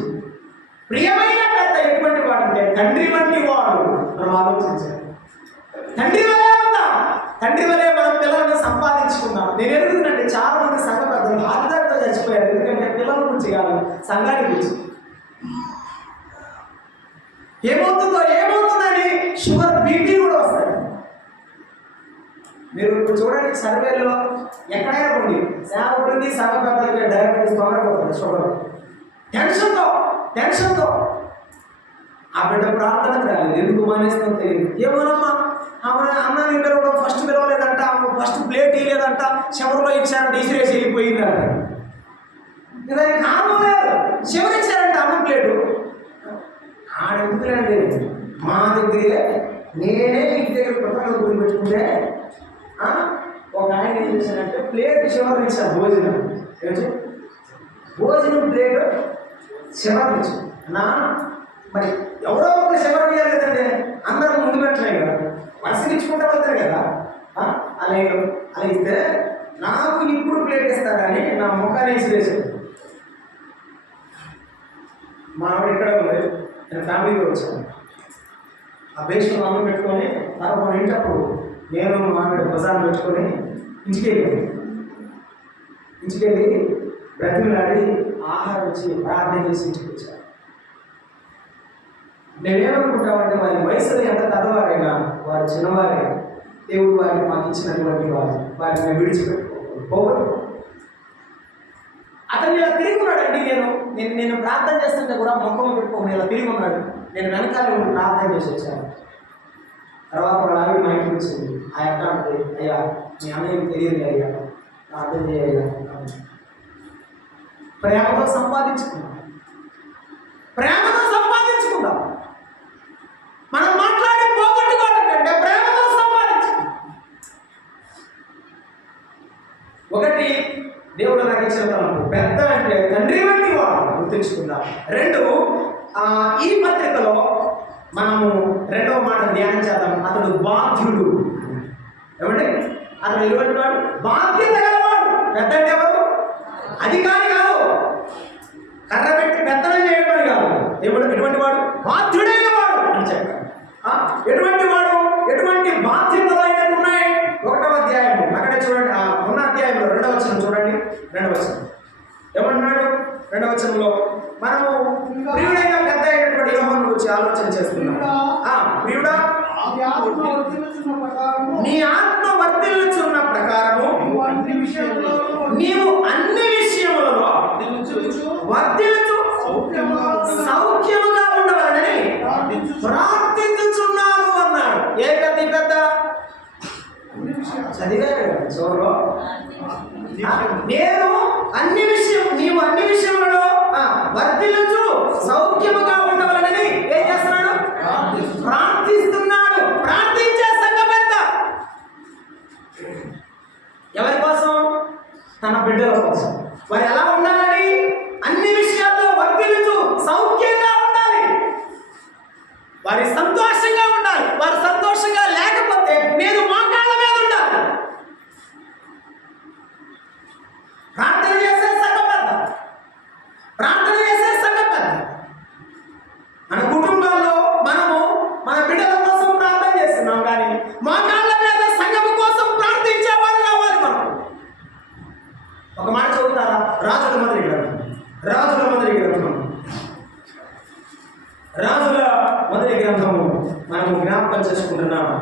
ప్రియమైన పెద్ద ఎటువంటి వాడంటే తండ్రి వంటి వాడు. మనం ఆలోచించాలి, తండ్రి వలే ఉందా, తండ్రి వలే మనం పిల్లలను సంపాదించుకుందాం. నేను ఎరుగుతుందంటే చాలా మంది సంఘ పెద్దలు ఆధారంతో చచ్చిపోయారు, ఎందుకంటే పిల్లల గురించి కాదు, సంఘాన్ని గురించి. ఏమవుతుందని షుగర్, బీపీ కూడా వస్తాయి. మీరు ఇప్పుడు చూడండి, సర్వేలో ఎక్కడైనా పోండి, సేవకుడికి సంఘ పెద్దలకి డయాబెటీస్ తొందరపోతుంది, షుగర్. టెన్షన్తో ఆ బిడ్డ ప్రార్థనకు రాలేదు, ఎందుకు మానేస్తుందో తెలియదు. ఏమోనమ్మా అన్న ఇంటర్వ్యూలో ఫస్ట్ పిలవలేదంట, ఫస్ట్ ప్లేట్ ఇవ్వలేదంట, శవరిలో ఇచ్చారంట, ఇసిరేసి వెళ్ళిపోయిందంట. దానికి కారణం లేదు, శివరు ఇచ్చారంట అన్నం ప్లేటు. ఆడెందుకులేండి, మా దగ్గరే నేనే ఇంటి దగ్గర పుస్తకాలు గురి పెట్టుకుంటే ఒక ఆయన ఏం చేశానంటే ప్లేట్ శివరు ఇచ్చారు, భోజనం ప్లేట్ శివరు ఇచ్చారు. మరి ఎవరో ఒకరు శివరు ఇవ్వాలి కదండి, అందరూ ముందు పెట్టలేదు కదా, మనసునిచ్చుకుంటూ వెళ్తారు కదా. అలా ఇస్తే నాకు ఇప్పుడు ప్లేట్ ఇస్తారని నా ముఖాన్ని వేసేసాడు. మా ఆవిడ ఇక్కడ ఉంది, నేను ఫ్యామిలీతో వచ్చాను. ఆ బేస్లో అన్నం పెట్టుకొని తర్వాత ఇంటప్పుడు నేను మా ఆవిడ బజార్ని పెట్టుకొని ఇంటికెళ్ళి బ్రతిమలాడి ఆహారం వచ్చి ప్రార్థన చేసి ఇంటికి వచ్చాను. నేనేమనుకుంటామంటే వారి వయసులో ఎంత పెద్దవారైనా వారు చిన్నవారైనా దేవుడు వారిని మాకు ఇచ్చినటువంటి వారిని విడిచిపెట్టుకోకూడదు. అతను ఇలా తిరిగి ఉన్నాడండి. నేను ప్రార్థన చేస్తుంటే కూడా మొక్కలు పెట్టుకోమని ఇలా తిరిగి ఉన్నాడు. నేను వెనకాల ప్రార్థన చేసి వచ్చాను. తర్వాత వాళ్ళ ఆవిడ మా ఇంటికి వచ్చింది. ఆ యొక్క అయ్యా మీ అన్నయ్యకి తెలియదు అయ్యా, ప్రార్థన చేయాలి. ప్రేమతో సంపాదించుకుందాం, మనం మాట్లాడి పోగొట్టుకోవాలంటే ప్రేమతో సంపాదించుకుందాం. ఒకటి, దేవుడు నాకు ఇచ్చిన తలంపు, పెద్ద అంటే తండ్రి వంటి వాడు గుర్తుంచుకుందాం. 2, ఈ పత్రికలో మనము 2వ మాట ధ్యానం చేద్దాం. అతడు బాధ్యుడు. ఏమంటే అతడు ఎటువంటి వాడు? బాధ్యత గలవాడు. పెద్ద అంటే ఎవరు? అధికారి కాదు, కర్ర పెట్టి పెత్తనం చేయడం కాదు. ఎటువంటి వాడు? బాధ్యుడైన వాడు అని చెప్పాడు. ఎటువంటి వాడు? ఎటువంటి బాధ్యతలు అయితే ఉన్నాయి? 1వ అధ్యాయము అక్కడే చూడండి, ఉన్న అధ్యాయంలో 2వ వచనం చూడండి. 2వ వచనం ఏమన్నాడు? 2వ వచనంలో మనము ప్రియుడైన పెద్ద అయినటువంటి యోహాను గురించి ఆలోచన చేస్తున్నాం. ప్రియుడా, నీ ఆత్మ వర్తిల్లుచున్న ప్రకారము నీవు అన్ని విషయములలో వర్తిల్లుచు సౌఖ్యముగా ఉండవాలని వారి సంతోషంగా ఉండాలి. వారు సంతోషంగా లేకపోతే నేను మోకాళ్ళ మీద ఉండాలి. ప్రార్థన చేసే సంఘం పెద్ద, ప్రార్థన చేసే సంఘం పెద్ద. మన కుటుంబాల్లో మనము మన బిడ్డల కోసం ప్రార్థన చేస్తున్నాం, కానీ మోకాళ్ళ మీద సంఘం కోసం ప్రార్థించేవాళ్ళు కావాలి మనం. ఒక మాట చదువుతారా? రాజుల మొదటి గ్రంథం, రాజుల మొదటి గ్రంథం, రాజుల మొదటి గ్రంథము మనము జ్ఞాపకం చేసుకుంటున్నాము.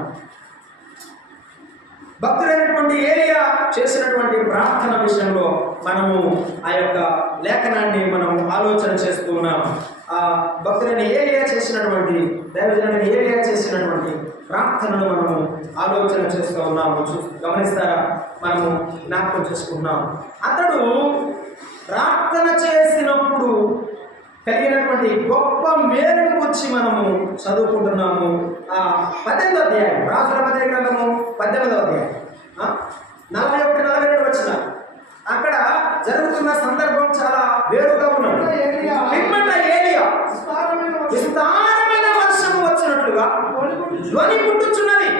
భక్తుడైనటువంటి ఏలియా చేసినటువంటి ప్రార్థన విషయంలో మనము ఆ యొక్క లేఖనాన్ని మనము ఆలోచన చేస్తూ ఉన్నాం. ఆ భక్తుడైన ఏలియా చేసినటువంటి, దైవజనుడైన ఏలియా చేసినటువంటి ప్రార్థనను మనము ఆలోచన చేస్తూ ఉన్నాము. గమనిస్తారా? మనము జ్ఞాపకం చేసుకుంటున్నాం. అతడు ప్రార్థన చేసినప్పుడు కలిగినటువంటి గొప్ప మేలును గురించి మనము చదువుకుంటున్నాము. 18వ అధ్యాయం, రాజుల మొదటి గ్రంథము 18వ అధ్యాయం 41-42 వచ్చిన అక్కడ జరుగుతున్న సందర్భం చాలా వేరుగా ఉన్నది. పిమ్మట ఏలియా విస్తారమైన వర్షము వచ్చినట్లుగా ధ్వని పుట్టుచున్నది,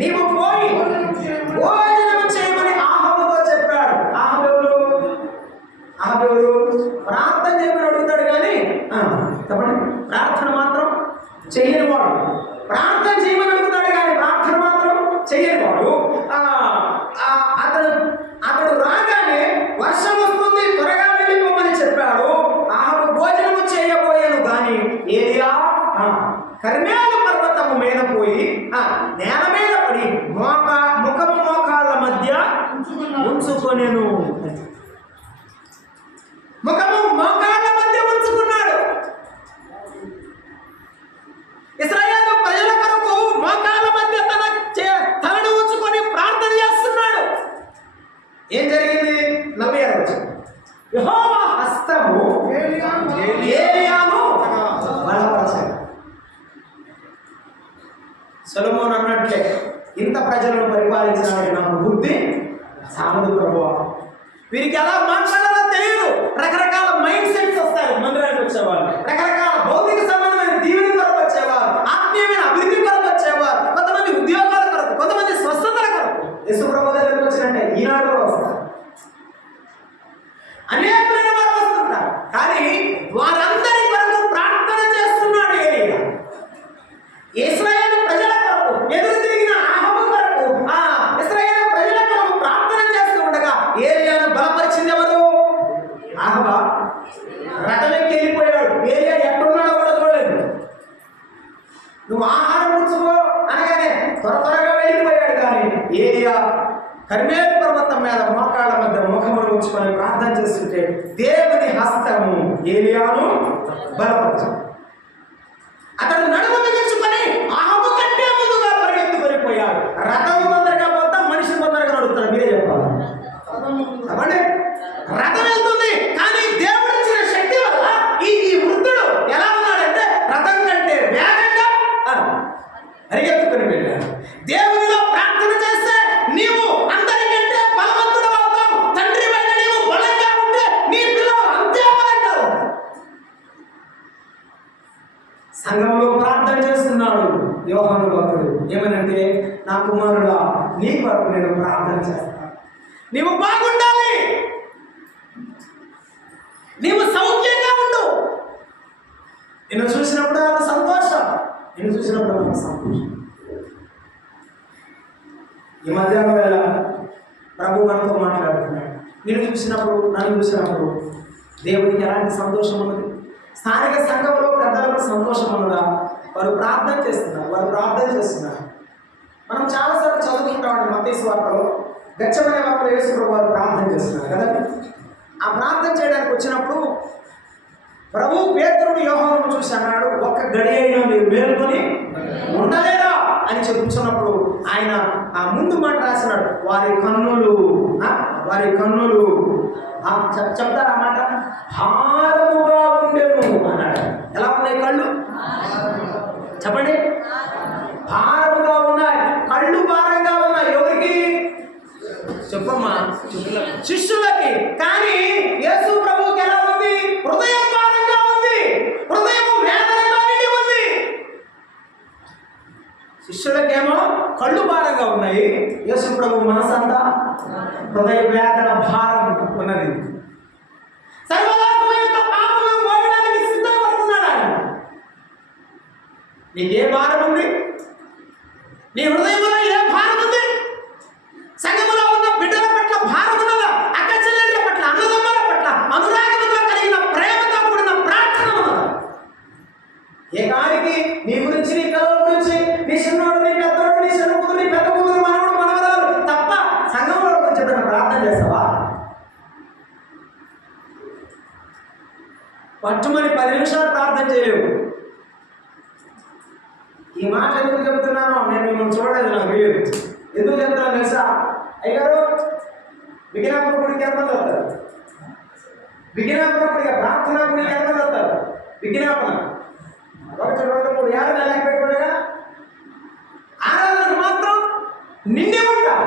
నీవు పోయి భోజనం చేయమని ఆహాబుతో చెప్పాడు. ఆహాబు ప్రార్థన చేయమని అడుగుతాడు, కానీ చెప్పండి, ప్రార్థన మాత్రం చెయ్యని వాడు. ప్రార్థన చేయమని అడుగుతాడు, కానీ ప్రార్థన మాత్రం చెయ్యని వాడు. అతడు రాగానే వర్షం వస్తుంది, త్వరగా వెళ్ళిపోమని చెప్పాడు. ఆహాబు భోజనము చేయబోయాను, కానీ ఏలియా కర్మేలు పర్వతము మీద పోయి నేల మీద పడి ముఖము మోకాళ్ళ మధ్య ఉంచుకొనెను. ముఖము మోకాళ్ళ మధ్య ఉంచుకున్నాడు. ఇశ్రాయేలు ప్రజల కొరకు మోకాళ్ళ మధ్య తలను ఉంచుకొని ప్రార్థన చేస్తున్నాడు. ఏం జరిగింది? 46 వచనం, యెహోవా హస్తము ఏలియాను బలపరచాడు. సొలొమోను అన్నట్లే, ఇంత ప్రజలను పరిపాలించడానికి నాకు బుద్ధి సామదు ప్రభువా. వీరికి ఎలా మాట్లాడాలో తెలియదు. రకరకాల మైండ్ సెట్స్ వస్తారు. మందిరానికి వచ్చేవాళ్ళు రకరకాల భౌతిక సంబంధమైన దీవెన కొరకు వచ్చేవారు, ఆత్మీయమైన అభివృద్ధి కొరకు వచ్చేవారు, కొంతమంది ఉద్యోగాల కొరకు, కొంతమంది స్వస్థతల కొరకు. యేసు ప్రభు దగ్గరికి వచ్చినట్టే ఈనాడు వస్తారు, అనేకమైన వారు వస్తుంటారు. కానీ వారందరి కొరకు ప్రార్థన చేస్తున్నాడు ఏలియా. ఇశ్రాయేలు ప్రజల కొరకు, ఎదురు తిరిగిన ఆహాబు కొరకు, ఇశ్రాయేలు ప్రజల కొరకు ప్రార్థన చేస్తూ ఉండగా ఏలియాను బలపరిచింది ఎవరు? ఆహాబా. రథమెక్కి వెళ్ళిపోయాడు. ఏలియా ఎక్కడున్నాడో కూడా చూడలేదు. నువ్వు ఆహారం ఉంచుకో అనగానే త్వరగా వెళ్ళిపోయాడు. కానీ ఏలియా కర్మేలు పర్వతం మీద మోకాళ్ళ మధ్య ముఖమును ఉంచుకొని ప్రార్థన చేస్తుంటే దేవుని హస్తము ఏలియాను బలపరచు. అతడు నడుము బిగించుకొని ఆహాబు కంటే ముందుగా పరిగెత్తుకొనిపోయాడు. రథం తొందరగా పోతా, మనిషి తొందరగా నడుస్తాడు. మీరే చెప్పాలి. చెప్పండి, రథం వెళ్తుంది, కానీ దేవుడు ఇచ్చిన శక్తి వల్ల ఈ వృద్ధుడు ఎలా ఉన్నాడంటే రథం కంటే వేగంగా పరిగెత్తుకొని వెళ్ళాడు. దేవునిలో ప్రార్థన చేస్తే నీవు అందరికంటే బలవంతుడు అవుతావు. తండ్రి పైన నీవు బలంగా ఉంటే నీ పిల్లలు అంతే బలంగా ఉంటారు. సంఘంలో ప్రార్థన చేస్తున్నాడు యోహాను భక్తుడు. ఏమనంటే, నా కుమారుడా, నీ కొరకు నేను ప్రార్థన చేస్తాను. నీవు బాగుండాలి, నీవు సౌఖ్యంగా ఉండు. నిన్ను చూసినప్పుడు నాకు సంతోషం, నిన్ను చూసినప్పుడు నాకు సంతోషం. ఈ మధ్యాహ్నం వేళ ప్రభు మనతో మాట్లాడుతున్నాడు. నిన్ను చూసినప్పుడు, నన్ను చూసినప్పుడు దేవుడికి ఎలాంటి సంతోషం ఉన్నది? స్థానిక సంఘంలో పెద్దలకు సంతోషం ఉన్నదా? వారు ప్రార్థన చేస్తున్నారు. మనం చాలాసార్లు చదువుకుంటామండి. మత్తయి సువార్తలో గెత్సేమనే వారిలో యేసు ప్రభు వారు ప్రార్థన చేస్తున్నారు కదా. ఆ ప్రార్థన చేయడానికి వచ్చినప్పుడు ప్రభు పేతురును యోహానును చూసి అన్నాడు, ఒక్క గడి అయినా మీరు మేలుకొని ఉండలేరా అని చెప్పుచున్నప్పుడు ఆయన ఆ ముందు మాట రాసినాడు, వారి కన్నులు చెప్తారా మాట, భారముగా ఉండేను అన్నాడు. ఎలా ఉన్నాయి కళ్ళు? చెప్పండి, భారముగా ఉన్నాయి. కళ్ళు భారంగా ఉన్నాయి. ఎవరికి? చెప్పమ్మా, శిష్యులకి. కానీ యేసు ప్రభువుకి ఎలా ఉంది? హృదయం భారంగా ఉంది, హృదయం వేదనతో నిండి ఉంది. శిష్యులకేమో కళ్ళు భారంగా ఉన్నాయి, యేసు ప్రభు మనసంతా హృదయ వేదన భారం ఉన్నది. సర్వలోకము యొక్క పాపము మోయడానికి సిద్ధపడుతున్నాడు ఆయన. నీకే భారం ఉంది? నీ హృదయంలో ఏ భారం ఉంది? సంఘములో ఉన్న బిడ్డల పట్ల భారం ఉన్నదా? అక్క చెల్లెళ్ళ పట్ల, అన్నదమ్ముల పట్ల అనురాగంతో కలిగిన ప్రేమతో కూడిన ప్రార్థన ఉన్నదా? ఏ కాడికి నీ గురించి, నీ పిల్లల గురించి, నీ చిన్నోడు, నీ పెద్దోడు, నీ చిన్న కూతురు, నీ పెద్ద కూతురు, మనవడు, మనవరాలు తప్ప సంఘంలో గురించి ఏదైనా ప్రార్థన చేస్తావా? పట్టుమని 10 నిమిషాలు ప్రార్థన చేయలేవు. ఈ మాట ఎందుకు చెబుతున్నాను? నేను మిమ్మల్ని చూడలేదు, నాకు తెలియదు. ఎందుకు చెప్తున్నాను తెలుసా? అయ్యారు విజ్ఞాపకుడికి ఎంతమంది వస్తారు? విజ్ఞాపకుడిగా ప్రార్థనాకుడికి ఎంతమంది వస్తారు? విజ్ఞాపన 1, 2, 3 ఏళ్ళు నెలకి పెట్టుకోలేగా, ఆరాధనకు మాత్రం నిండే ఉంటారు.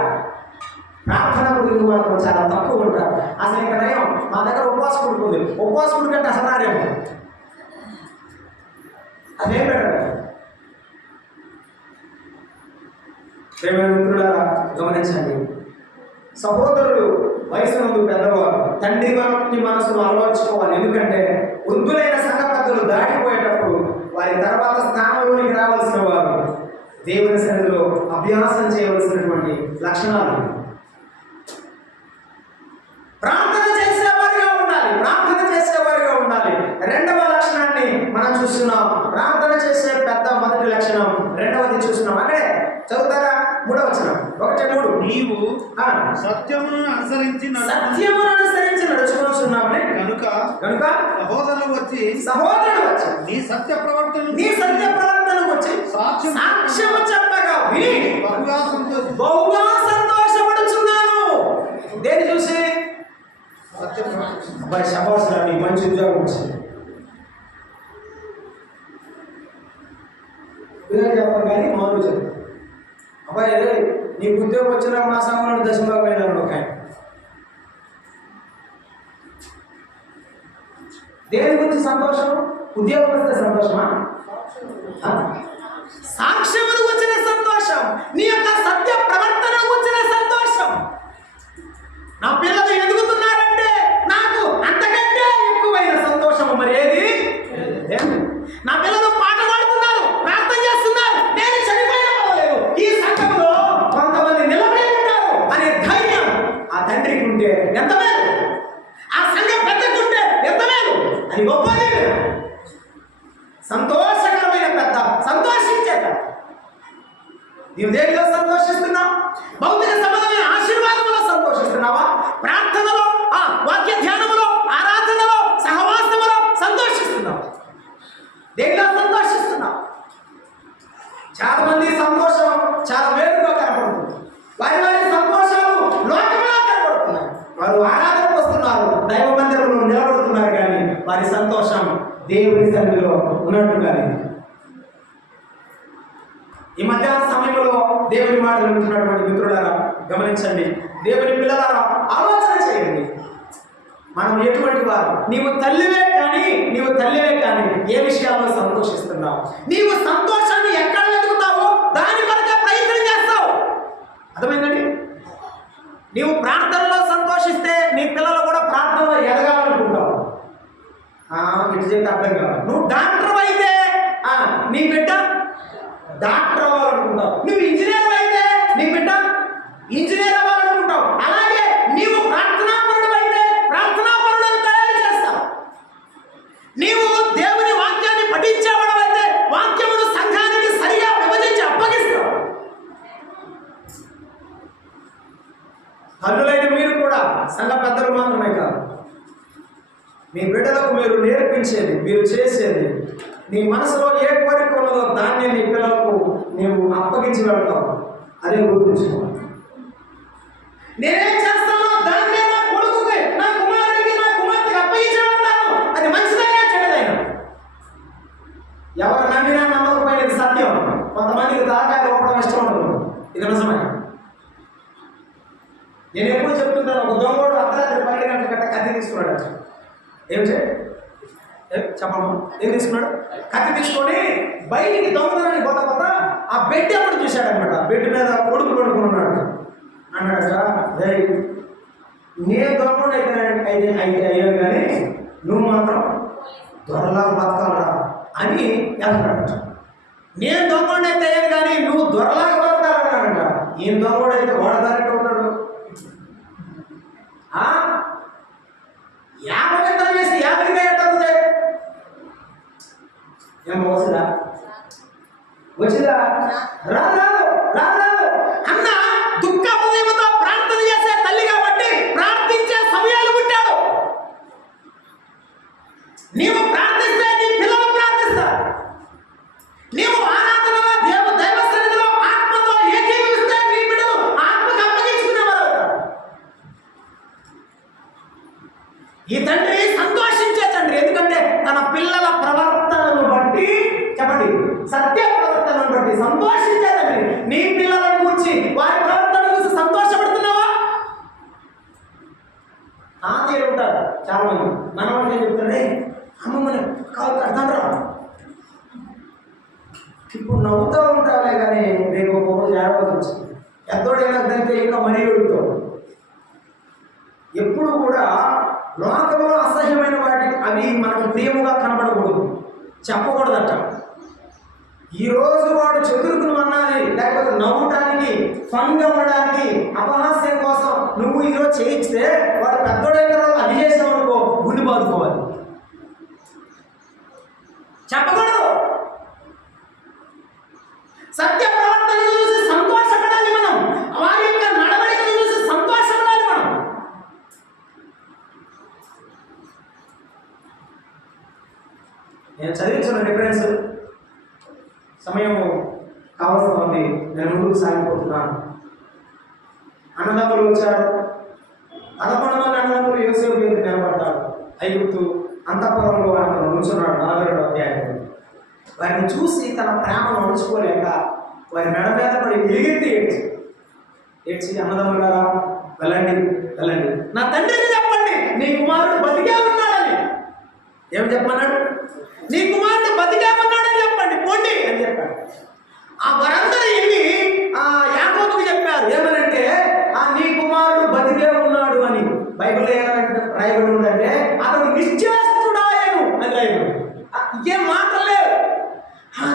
ప్రార్థన గురించి మాత్రం చాలా తక్కువ ఉంటారు. అసలు ఇంకా నయం, మా దగ్గర ఉపవాసకుడికి ఉంది. ఉపవాసకుడి కంటే అసలు నారేమో అదేం పెట్టారు. ప్రేమ మిత్రులారా గమనించండి, సహోదరులు వయసునందు పెద్దవారు తండ్రి మనసును అలవర్చుకోవాలి. ఎందుకంటే వృద్ధులైన సంఘ పెద్దలు దాటిపోయేటప్పుడు వారి తర్వాత స్థానంలోనికి రావాల్సిన వారు దేవుని సన్నిధిలో అభ్యాసం చేయవలసినటువంటి లక్షణాలు. ప్రార్థన చేసేవారిగా ఉండాలి, ప్రార్థన చేసేవారిగా ఉండాలి. రెండవ లక్షణాన్ని మనం చూస్తున్నాం. ప్రార్థన చేసే పెద్ద మొదటి లక్షణం, రెండవది చూస్తున్నాం. అక్కడే చదువుతారా? 3వ వచనం, 1:3. నీవు సత్యమును అనుసరించి నడుచుకొనుచున్నావని కనుక సహోదరులు వచ్చి నీ సత్య ప్రవర్తనకు వచ్చి సాక్ష్యము చెప్పగా విని బహుగా సంతోషపడుచున్నాను. దేని చూసి? అబ్బాయి శబాసురా, నీకు మంచి ఉద్యోగం వచ్చింది. చెప్పాను కానీ మామూలు చెప్పాను. అబ్బాయి నీకు ఉద్యోగం వచ్చిన మా సంఘంలో దశభాగం వెళ్ళాను ఒక ఆయన. దేని గురించి సంతోషం? ఉద్యోగం వస్తే సంతోషమా? సాక్ష్యమును వచ్చిన సంతోషం, నీ యొక్క సత్య ప్రవర్తన వచ్చిన సంతోషం. నా పిల్లలు ఎదుగుతున్నారంటే నాకు అంతకంటే ఎక్కువైన సంతోషం మరి ఏది? నా పిల్లలు పాట పాడుతున్నారు, ప్రార్థన చేస్తున్నారు, నేను చనిపోయినా పర్వాలేదు, ఈ సంఘంలో కొంతమంది నిలబడి ఉంటారు అనే ధైర్యం ఆ తండ్రికి ఉంటే ఎంత మేలు, ఆ సంఘం పెద్దకుంటే ఎంత మేలు. అది గొప్పది. సంతోషకరమైన పెద్ద, సంతోషించే పెద్ద. నీవు దేనిలో సంతోషిస్తున్నావు? భౌతిక సంబంధమైన ఆశీర్వాదంలో సంతోషిస్తున్నావా? ప్రార్థనలో, వాక్య ధ్యానములో, ఆరాధనలో, సహవాసములో సంతోషిస్తున్నావు? దేనిలో సంతోషిస్తున్నావు? చాలా మంది సంతోషం చాలా వేరుగా కనపడుతుంది. వారి వారి సంతోషాలు లోకంలో కనపడుతున్నాయి. వారు ఆరాధనకు వస్తున్నారు, దైవ మందిరంలో నిలబడుతున్నారు, కానీ వారి సంతోషం దేవుని సన్నిధిలో ఉన్నట్టుగానే. ఈ మధ్యాహ్న సమయంలో దేవుని మాటలు వింటున్నటువంటి మిత్రులారా గమనించండి, దేవుని పిల్లలారా ఆలోచన చేయండి. మనం ఎటువంటి వారు? నీవు తల్లివే కానీ ఏ విషయాల్లో సంతోషిస్తున్నావు? నీవు సంతోషాన్ని ఎక్కడ వెతుకుతావో దాని కొరకే ప్రయత్నం చేస్తావు. అర్థమైందండి? నీవు ప్రార్థనలో సంతోషిస్తే నీ పిల్లలు కూడా ప్రార్థనలో ఎదగాలనుకుంటావు. ఇటు చెప్తే అర్థం కాదు. నువ్వు డాక్టర్ అయితే నీ బిడ్డ డాక్టర్ అవ్వాలనుకుంటావు. నువ్వు ఇంజనీర్ అయితే నీ బిడ్డ ఇంజనీర్ అవ్వాలనుకుంటావు. అలాగే నీవు ప్రార్థనాపరుడు అయితే ప్రార్థనాపరులను తయారు చేస్తావు. నీవు దేవుని వాక్యాన్ని పఠించేవాడవైతే వాక్యమును సంఘానికి సరిగా విభజించి అప్పగిస్తావు. తల్లులైన మీరు కూడా సంఘ పెద్దలు మాత్రమే కాదు, మీ బిడ్డలకు మీరు నేర్పించేది, మీరు చేసేది, నీ మనసులో ఏ కోరిక ఉన్నదో దాన్ని నీ పిల్లలకు నీవు అప్పగించి వెళ్తావు. అదే గుర్తుంచుకోవాలి. నేనేం చేస్తానో దాన్నే నా కొడుకుకి, నా కుమారుడికి, నా కుమార్తెకి అప్పగించి వెళ్తాను. అది మంచిదైనా చెడ్డదైనా. ఎవరు నమ్మినా నమ్మకపోయినది సత్యం. కొంతమందికి దాకాలు ఒప్పడం ఇష్టం ఉండదు, ఇది నిజమే. నేను ఎప్పుడు చెప్తుంటాను, ఒక దొంగోడు అర్ధరాత్రి 12 గంటల కట్ట కత్తి తీసుకున్నాడు. ఏం చేయ చెప్పమ్మా, ఏం తీసుకున్నాడు? కత్తి తీసుకొని బయటికి దొంగతనానికి పోతా ఆ బెడ్ అప్పుడు చూశాడు అనమాట. బెడ్ మీద కొడుకు పడుకున్నాడు. అన్నాడట, నేను దొరకకుండా అయ్యాను కానీ నువ్వు మాత్రం దొరలా బతకాలరా అని వెళ్తాడట. నేను దొంగకుండా అయితే అయ్యాను కానీ నువ్వు దొరలాగా బతకాలన్నాడంట. ఈయన దొంగడు అయితే వాడదారంటే ఉంటాడు. యాభై విత్తనం వేసి 50 ఎట్టవుతుంది? ఏమో వచ్చిందా? రాదు అన్న దుఃఖ హృదయంతో ప్రార్థన చేసే తల్లి కాబట్టి ప్రార్థించే సమయాలు పుట్టాడు. నీవు ప్రార్థిస్తే నీ పిల్లలు ప్రార్థిస్తారు. నీవు ఆరాధనలో దైవ సన్నిధిలో ఆత్మతో ఏకీభవిస్తే నీ బిడ్డలు ఆత్మకు అప్పగించుకునేవారు. ఈ తండ్రి సంతోషించే తండ్రి. ఎందుకంటే తన పిల్లల ప్రవర్తనను బట్టి, చెప్పండి, సత్య ప్రవర్తనను బట్టి సంతోషించే తండ్రి. నీ పిల్లలను గురించి వారి ప్రవర్తన చూసి సంతోషపడుతున్నావా? తాతయ్యలు ఉంటారు చాలా మంది. మనవాళ్ళు ఏం చెప్తాడే, అమ్మమ్మని కాదు అర్థంరా. ఇప్పుడు నవ్వుతూ ఉంటావులే కానీ రేపు ఒక రోజు ఏడవచ్చు. పెద్దోడైనా దానికి ఇంకా మరీ అడుగుతావు. ఎప్పుడు కూడా లోకంలో అసహ్యమైన వాటి అవి మనకు ప్రియముగా కనబడకూడదు, చెప్పకూడదట. ఈరోజు వాడు చదువుకుని అన్నది లేకపోతే నవ్వడానికి, ఫన్గా ఉండడానికి, అపహాస్యం కోసం నువ్వు ఈరోజు చేయిస్తే వాడు పెద్దోడైన తర్వాత అది చేసావు అనుకో, గుండె బాదుకోవాలి. చెప్పకూడదు. సత్య ప్రవర్తన చూసి సంతోషపడాలి మనం. వారి యొక్క నడవడికను చూసి సంతోషపడాలి మనం. నేను చదివించిన డిఫరెన్స్ సమయం కావాల్సి ఉంది. నేను ముందుకు సాగిపోతున్నాను. అన్నదమ్ములు వచ్చారు. 11 మంది అన్నదమ్ములు యోసేపు మీద నిలబడ్డారు. ఐగుప్తు అంతఃపురంలో ఆయన నుంచున్నాడు. 42వ అధ్యాయం. వారిని చూసి తన ప్రేమను అణుచుకోలేక వారి మెడ మీద పడి ఎగిరితే ఏడ్చి అన్నదమ్ములు గారా వెళ్ళండి, నా తండ్రికి చెప్పండి నీ కుమారుడు బతికే ఉన్నాడని. ఏమి చెప్పమన్నాడు? నీ కుమారుడు బతికే ఉన్నాడని చెప్పండి, పోండి అని చెప్పాడు. ఆ వారందరూ వెళ్ళి యాకోబుకు చెప్పారు. ఏమనంటే నీ కుమారుడు బతికే ఉన్నాడు అని. బైబిల్ ఏమంటే రాయబడి ఉందంటే అతను నిశ్చేష్టుడాయను అని రాయబడి. ఇంకేం మాటలేవు.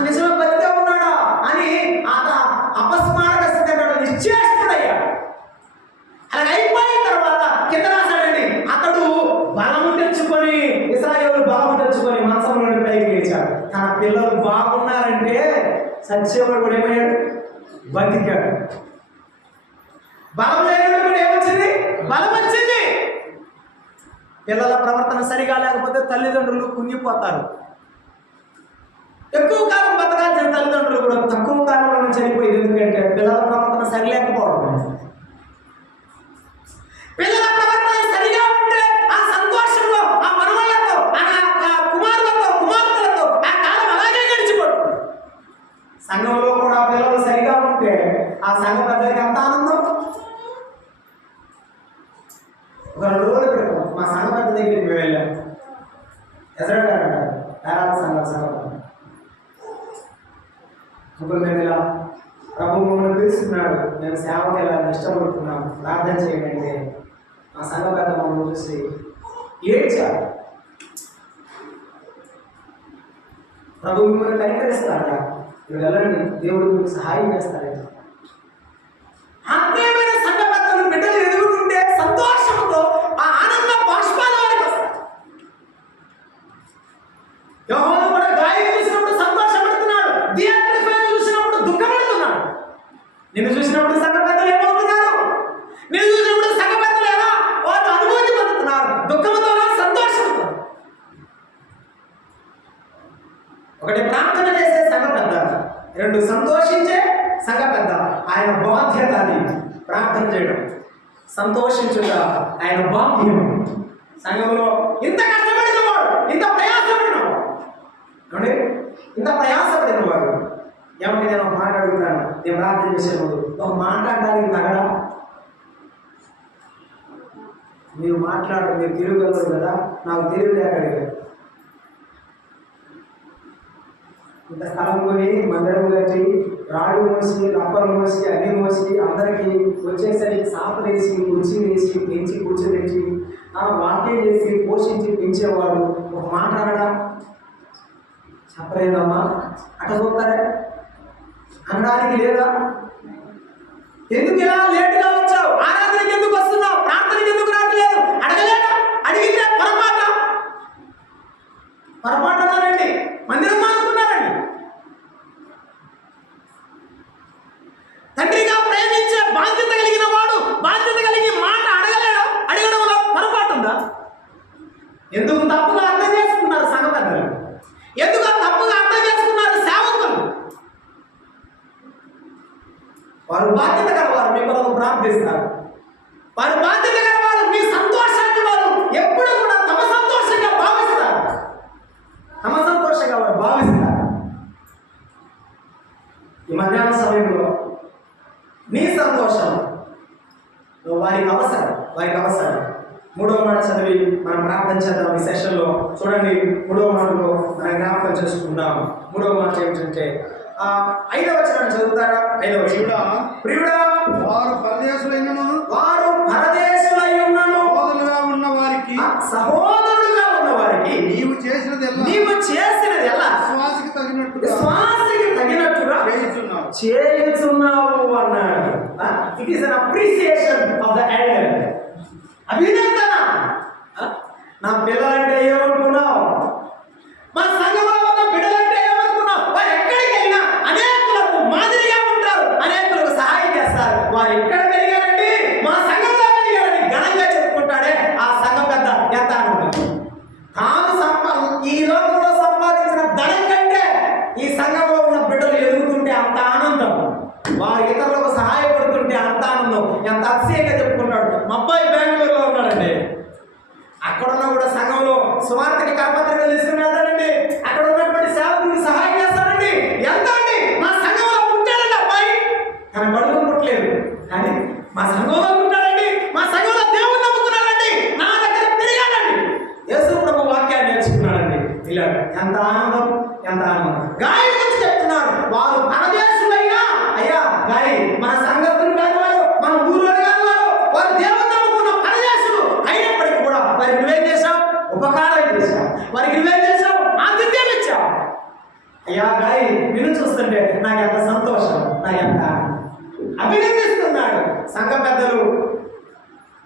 నిజమే బతికే ఉన్నాడా అని అపస్మారక స్థితి అన్నాడు, నిశ్చేష్టుడయ్యాడు. అలా అయిపోయిన తర్వాత కింద రాశాడండి, అతడు బలము తెచ్చుకొని, ఇశ్రాయేలు బలము తెచ్చుకొని మంచంలోని పైకి లేచాడు. తన పిల్లలు బాగున్నారంటే సత్యవాడు కూడా ఏమయ్యాడు? బతికాడు. బలం లేనప్పుడు కూడా ఏమొచ్చింది? బలం వచ్చింది. పిల్లల ప్రవర్తన సరిగా లేకపోతే తల్లిదండ్రులు కుంగిపోతారు. ఎక్కువ కాలం బతకాల్సిన తల్లిదండ్రులు కూడా తక్కువ కాలంలో చనిపోయింది. ఎందుకంటే పిల్లల ప్రవర్తన సరిలేకపోవడం. పిల్లల ప్రవర్తన సరిగా ఉంటే ఆ సంతోషంలో, ఆ మనవళ్లతో, ఆ కుమారులతో, కుమార్తెలతో ఆ కాలం అలాగే గడిచిపోతుంది. సంఘంలో కూడా పిల్లలు సరిగా ఉంటే ఆ సంఘ పెద్దలకి ఎంత ఆనందం. ఒక 2 రోజుల క్రితం మా సంఘ పెద్ద దగ్గరికి మేము వెళ్ళాం. ఎజరా గారు అంటారు, పేరాల సంఘం ఇప్పుడు మేము ఇలా ప్రభు మమ్మల్ని పిలుస్తున్నాడు, మేము సేవకి వెళ్ళాలని ఇష్టపడుతున్నాం, ప్రార్థన చేయండి. మా సంఘ పెద్ద మమ్మల్ని చూసి ఏడ్చారు. ప్రభు మిమ్మల్ని కనికరిస్తాడా, మీరు వెళ్ళండి, దేవుడు మీకు సహాయం చేస్తాడు. ఆత్మీయమైన సంఘ పెద్దలు బిడ్డలు ఎదుగుతుంటే సంతోషంతో ఆ ఆనంద బాష్పాల వారికి వస్తాయి. యోహాను కూడా గాయం చూసినప్పుడు సంతోషపడుతున్నాడు, దియాత్రిఫైని చూసినప్పుడు దుఃఖపడుతున్నాడు. నిన్ను చూసినప్పుడు సంఘ పెద్దలు ఏమవుతున్నారు? నిన్ను చూసినప్పుడు సంఘ పెద్దలు ఎలా వారు అనుభూతి పొందుతున్నారు? దుఃఖంతోనో సంతోషంతో. ఒకటి ప్రార్థన చేసే సంఘ పెద్ద, 2 సంతోషించే సంఘ పెద్ద. ఆయన బాధ్యత అది ప్రార్థన చేయడం, సంతోషించుట ఆయన బాధ్యం. సంఘంలో ఇంత కష్టపడిన వాడు, ఇంత ప్రయాసపడిన వాడు, ఇంత ప్రయాసపడిన వాడు ఏమంటే నేను ఒక మాట అడుగుతాను. నేను ప్రార్థన చేసే ముందు ఒక మాట్లాడడానికి తగడా? మీరు మాట్లాడరు, మీరు తిరుగుగలరు కదా, నాకు తెలివి లేక అడిగారు. ఇంత స్థలం కొని మందిరం కట్టి రాళ్ళు మోసి రప్పలు మోసి అన్ని మోసి అందరికీ వచ్చేసరికి సాపలు వేసి కుర్చీ వేసి పెంచి కూర్చోబెట్టి వాక్యం చేసి పోషించి పెంచేవాడు ఒక మాట అనడా చెప్పలేదమ్మా అట్లా చూస్తారా అనడానికి లేదా? ఎందుకు ఇలా లేటుగా వచ్చావు? ఆరాధనకి ఎందుకు వస్తున్నావు? ప్రార్థనకి ఎందుకు రావట్లేదు? అడగలేదా? అడిగితే పొరపాటు అన్నారండి, మందిరం అనుకున్నారండి. తండ్రిగా ప్రేమించే బాధ్యత కలిగిన వాడు బాధ్యత కలిగి మాట అడగలేడు. అడగడంలో పొరపాటు ఉందా? ఎందుకు తప్పుగా అర్థం చేసుకున్నారు సంఘ పెద్దలు? ఎందుకు తప్పుగా అర్థం చేసుకున్నారు సేవకులు? వారు బాధ్యత గలవారు, మీ కొరకు ప్రార్థిస్తారు. వారు బాధ్యత గలవారు, మీ సంతోషాన్ని వారు ఎప్పుడు కూడా తమ సంతోషంగా భావిస్తారు. తమ సంతోషంగా వారు భావిస్తారు. ఈ మధ్యాహ్న సమయంలో నీ సంతోషం వారికి అవసరం. 3వ మాట చదివి మనం ప్రార్థన చేద్దాం ఈ సెషన్లో. చూడండి, 3వ మాటలో మనం జ్ఞాపకం చేసుకుందాం. 3వ మాట ఏమిటంటే 5వ వచనాన్ని చదువుతారా? 5వ వచనం, ప్రియుడా వారు పరదేశులైనను సహోదరులుగా ఉన్న వారికి నీవు చేసినది ఎలా విశ్వాసికి తగినట్టుగా చేయుచున్నావు అన్నాడు. It is an appreciation of the elder. అభినందన. నా పిల్లలంటే ఏమనుకున్నావు? మా సంఘంలో ఉన్న బిడ్డలంటే ఏమనుకున్నావు? వారు ఎక్కడికి వెళ్ళినా అనేకులకు మాదిరిగా ఉంటారు, అనేకులకు సహాయం చేస్తారు. వారు ఎక్కడ పెరిగారండి? మా సంఘంలో పెరిగారని ఘనంగా చెప్పుకుంటాడే ఆ సంఘం పెద్ద ఎంత అనుకుంటారు. తాను ఈ లోకంలో సంపాదించిన ధనం కంటే ఈ సంఘంలో ఉన్న బిడ్డలు ఎదుగుతుంటే అంత ఆనందం, వారు ఇతరులకు సహాయపడుతుంటే అంత ఆనందం. ఎంత అతిశయంగా చెప్పుకుంటాడు. మా అబ్బాయి బెంగళూరులో ఉన్నాడండి, అక్కడున్నా కూడా సంఘంలో సువార్తకి కరపత్రికలు తీసుకున్నాడండి, అక్కడ ఉన్నటువంటి సేవకుడికి సహాయం చేస్తాడండి. ఎంత అండి? మా సంఘంలో పుట్టాడండి అబ్బాయి, తన కడుపు పుట్టలేదు కానీ మా సంఘంలో పుట్టాడండి, మా సంఘంలో దేవుడు నమ్ముకున్నాడండి, నా దగ్గర పెరిగాడండి, యేసు ప్రభు వాక్యాన్ని నేర్చుకున్నాడండి. ఇలా ఎంత ఆనందం, ఎంత ఆనందం. గాయ గురించి చెప్తున్నారు. వారు పరదేశులైనా అయ్యా గాయ మన సంఘస్థులు కాదు వారు, మన ఊరోడు కాదు వారు దేవుడు నమ్ముకున్న పరదేశులు అయినప్పటికీ కూడా వారికి నువ్వేం చేశావు? ఉపకారం చేశావు. వారికి నువ్వేం చేశావు? ఆతిథ్యం ఇచ్చావు. అయ్యా గాయ నిన్ను చూస్తుంటే నాకు ఎంత సంతోషం, నాకు ఎంత అభినందిస్తున్నాడు. సంఘ పెద్దలు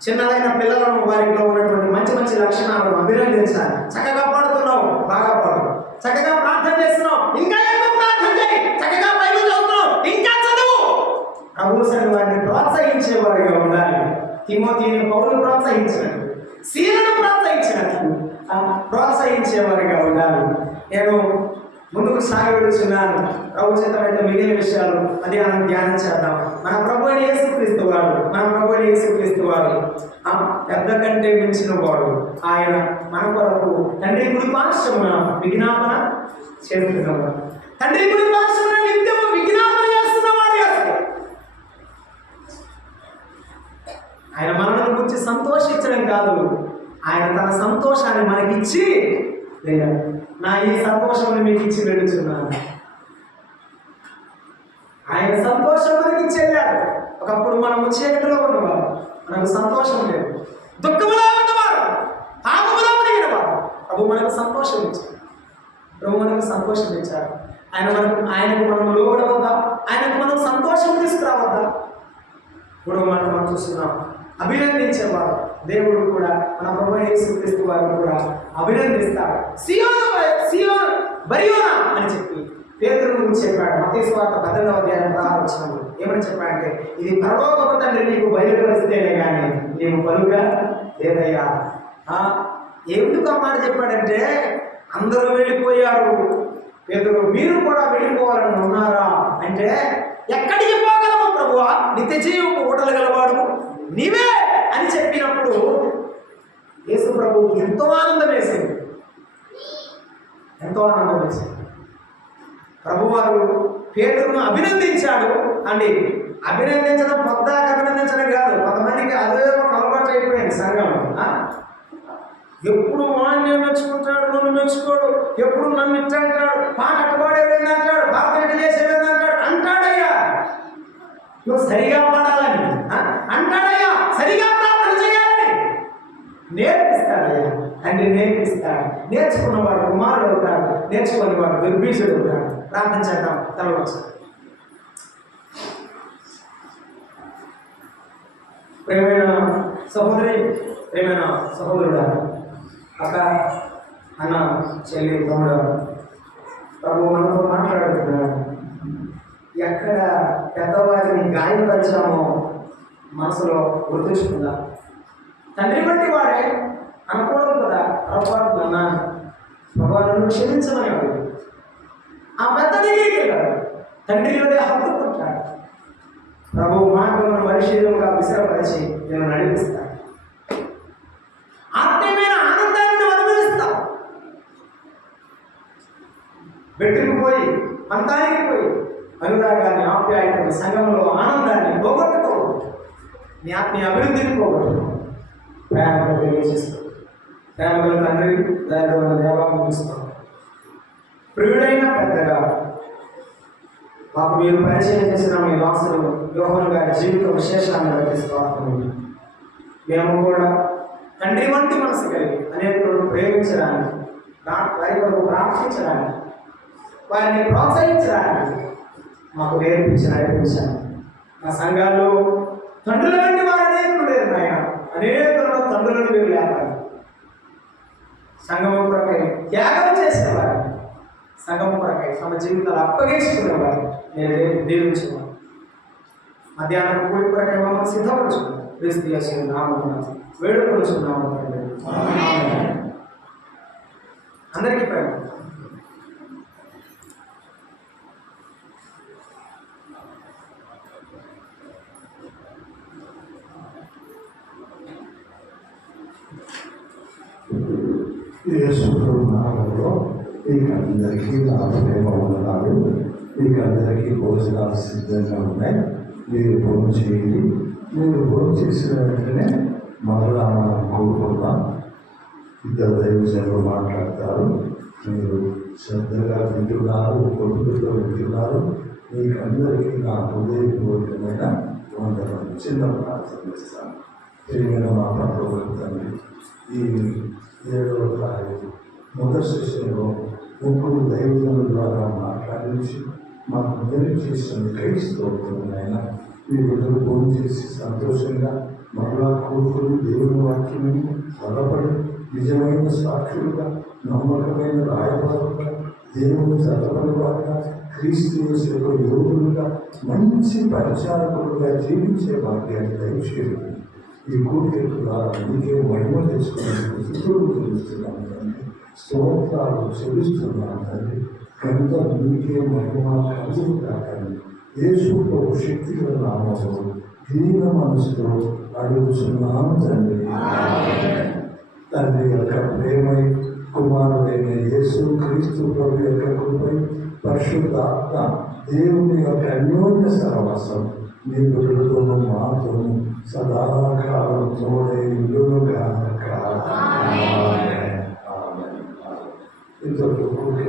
చిన్నదైన పిల్లలను వారిలో ఉన్నటువంటి మంచి మంచి లక్షణాలను అభినందించాలి. చక్కగా పాడుతున్నావు, బాగా పాడు. చక్కగా ప్రార్థన చేస్తున్నావు, ఇంకా ఎక్కువ ప్రార్థన చేయి. చక్కగా బైబిల్ చదువుతున్నావు, ఇంకా చదువు. ప్రభువుని వారిని ప్రోత్సహించేవారిగా ఉండాలి. తిమోతిని పౌలు ప్రోత్సహించినట్టు, సీలను ప్రోత్సహించినట్టు ప్రోత్సహించేవారిగా ఉండాలి. నేను ముందుకు సాగి వెళ్తున్నాను. ప్రభు చేతమైతే మిగిలిన విషయాలు ధ్యానం చేద్దాం. మన ప్రభు అయిన యేసుక్రీస్తు వాడు పెద్ద కంటే మించిన వాడు. ఆయన మన కొరకు తండ్రి గుడి పార్శ్వమున విజ్ఞాపన చేస్తున్నవాడు. తండ్రి గుడి పార్శ్వమున నిత్యము విజ్ఞాపన చేస్తున్నవాడు. ఆయన మనల్ని గురించి సంతోషించడం కాదు, ఆయన తన సంతోషాన్ని మనకిచ్చి లేదా నా ఈ సంతోషాన్ని మీకు ఇచ్చి వెళుతున్నాను. ఆయన సంతోషం మనకి ఇచ్చేయాలి. ఒకప్పుడు మనము చీకటిలో ఉన్నవారు, మనకు సంతోషం లేదు. దుఃఖములో ఉన్నవారు, పాపములో మునిగినవారు. ప్రభు మనకు సంతోషం ఇచ్చారు. ఆయనకు మనం లోబడవద్దా? ఆయనకు మనం సంతోషం తీసుకురావద్దా? మూడవ మాట మనం చూస్తున్నాం, అభినందించేవారు. దేవుడు కూడా మన ప్రభు యేసుక్రీస్తు వారు కూడా అభినందిస్తాడు. సియోను బరియోనా అని చెప్పి పేతురు గురించి చెప్పాడు. మత్తయి సువార్త 18వ అధ్యాయం 16వ వచనంలో ఏమని చెప్పాడంటే, ఇది పరలోకపు తండ్రి నీకు బయలుపరిస్తేనే కానీ నీవు పలుగా లేదయ్యా. ఎందుకు ఆ మాట చెప్పాడంటే, అందరూ వెళ్ళిపోయారు, పేతురు మీరు కూడా వెళ్ళిపోవాలని ఉన్నారా అంటే, ఎక్కడికి పోగలము ప్రభువా? నిత్య జీవము ఊటలు గలవాడు నీవే అని చెప్పినప్పుడు యేసు ప్రభువుకి ఎంతో ఆనందం వేసింది. ప్రభువారు పేతురును అభినందించాడు అండి. అభినందించడం పొద్దాక అభినందించడం కాదు, కొంతమందికి అదే ఒక అలవాటు అయిపోయింది సంఘంలో. ఎప్పుడు వాడిని మెచ్చుకుంటాడు, నన్ను మెచ్చుకోడు. ఎప్పుడు నన్ను ఇట్ట అంటాడు, పాట అట్టుకోడేది అంటాడు, బాగా చేసేది అంటాడు. అంటాడయ్యా నువ్వు సరిగా పాడాలని, అంటాడయ్యా సరిగా ప్రార్థన చేయాలని. నేర్పిస్తాడయ్యా అంటే నేర్పిస్తాడు. నేర్చుకున్నవాడు కుమారుడు అవుతాడు, నేర్చుకునేవాడు దుర్బీజుడు అవుతాడు. ప్రార్థన చేద్దాం తలవచ్చు. ప్రేమైన సహోదరి, ప్రేమైన సహోదరుడా, అక్క, అన్న, చెల్లి, తమ్ముడు, ప్రభు మనతో మాట్లాడుతున్నాడు. ఎక్కడ పెద్దవారిని గాయపరిచామో మనసులో గుర్తుంచుకుందా. తండ్రి బట్టి వాడే అనకూడదు కదా, పొరపాటు అన్నాను, భగవాను క్షమించమని అడుగు. ఆ పెద్ద దగ్గరికి వెళ్ళాడు, తండ్రి హక్కు ఉంటాడు. ప్రభు మార్గమును పరిశీలంగా విసిరపరిచి నేను నడిపిస్తాను. ఆత్మీయమైన ఆనందాన్ని అనుభవిస్తావు. వెట్టుకుపోయి అంతానికి పోయి అనురాగాన్ని, ఆప్యాయతను, సంఘంలో ఆనందాన్ని పోగొట్టుకోవద్దు. నీ ఆత్మీయ అభివృద్ధిని పోగొట్టుకో. ప్రేమగా తెలియజేస్తావు. ప్రేమగల తండ్రి, దయగల దేవా ముగిస్తావు. ప్రియుడైన పెద్దగా మాకు మీరు పరిచయం చేసిన మీ దాసులు యోహాను గారి జీవిత విశేషాన్ని బట్టి స్వార్థం. మేము కూడా తండ్రి వంటి మనసు కలిగి అనేకులను ప్రేమించడానికి, వారి కొరకు ప్రార్థించడానికి, వారిని ప్రోత్సహించడానికి మాకు నడిపించాను. మా సంఘాల్లో తండ్రుల వంటి వారు అనేకులు లేరు నాయన. అనేకులను తండ్రులను మీరు లేపాలి. సంఘము కొరకై త్యాగం చేసేవారు, సంఘము కొరకై తమ జీవితాలు అప్పగించుకునేవారు నేను దీవించుకున్నాను. మధ్యాహ్నం కూడి కొరకై మమ్మల్ని సిద్ధపరుచుకున్నాను. క్రీస్తు యేసు నామమున వేడుకొనుచున్నాము తండ్రి. అందరికీ ప్రేమ. యేసు నామములో మీకందరికీ నా ప్రేమ వందనాలు. మీకందరికీ భోజనాలు సిద్ధంగా ఉన్నాయి. మీరు భోజనం చేయండి. మీరు భోజనం చేసిన వెంటనే మరలా మనం కోరుకుందాం. ఇద్దరు దైవజనులు మాట్లాడతారు. మీరు శ్రద్ధగా వింటున్నారు, కొడుకుతో వింటున్నారు. మీకందరికీ నా హృదయపూర్వకమైన వందనాలు. చిన్న ప్రార్థన చేస్తాను. ప్రియమైన మా ప్రభువు తండ్రి, ఈ 7వ తారీఖు మొదటి సెషన్లో 3 దైవజనుల ద్వారా మాట్లాడించి మాకు మేలు చేసిన క్రైస్తవులైనా ఈ బిడ్డలు ఫోన్ చేసి సంతోషంగా మరలా కోరుకుని దేవుని వాక్యమని బలపడి నిజమైన సాక్షులుగా, నమ్మకమైన రాయబారులుగా, దేవుని చదవని వారుగా, క్రీస్తు యొక్క యోగులుగా, మంచి పరిచారకులుగా జీవించే భాగ్యాన్ని దయచేయండి. ఈ కూడికల ద్వారా నీకే మహిమ తెచ్చుకునేందుకు స్థుతులు తెలుస్తున్నాను తండ్రి. స్తోత్రాలు చెల్లిస్తున్నాను తండ్రి. కనుక నీకే మహిమ కలుగు కాకండి. యేసు ప్రభు శక్తిగల నామములో దీన మనసుతో అడుగుతున్నాను తండ్రి. తండ్రి యొక్క ప్రేమై, కుమారుడైన యేసు క్రీస్తు ప్రభు యొక్క కృపై, పరిశుద్ధాత్మ దేవుని యొక్క అన్యోన్య సహవాసం మీ బిడ్డలతోనూ మాతోనూ సదాకాలం తోడై ఉండునుగాక. ఇంతకు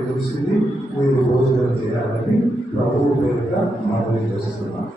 తెలిసింది. మీరు భోజనం చేయాలని ప్రభువు పేరిట మనవి చేస్తున్నాను.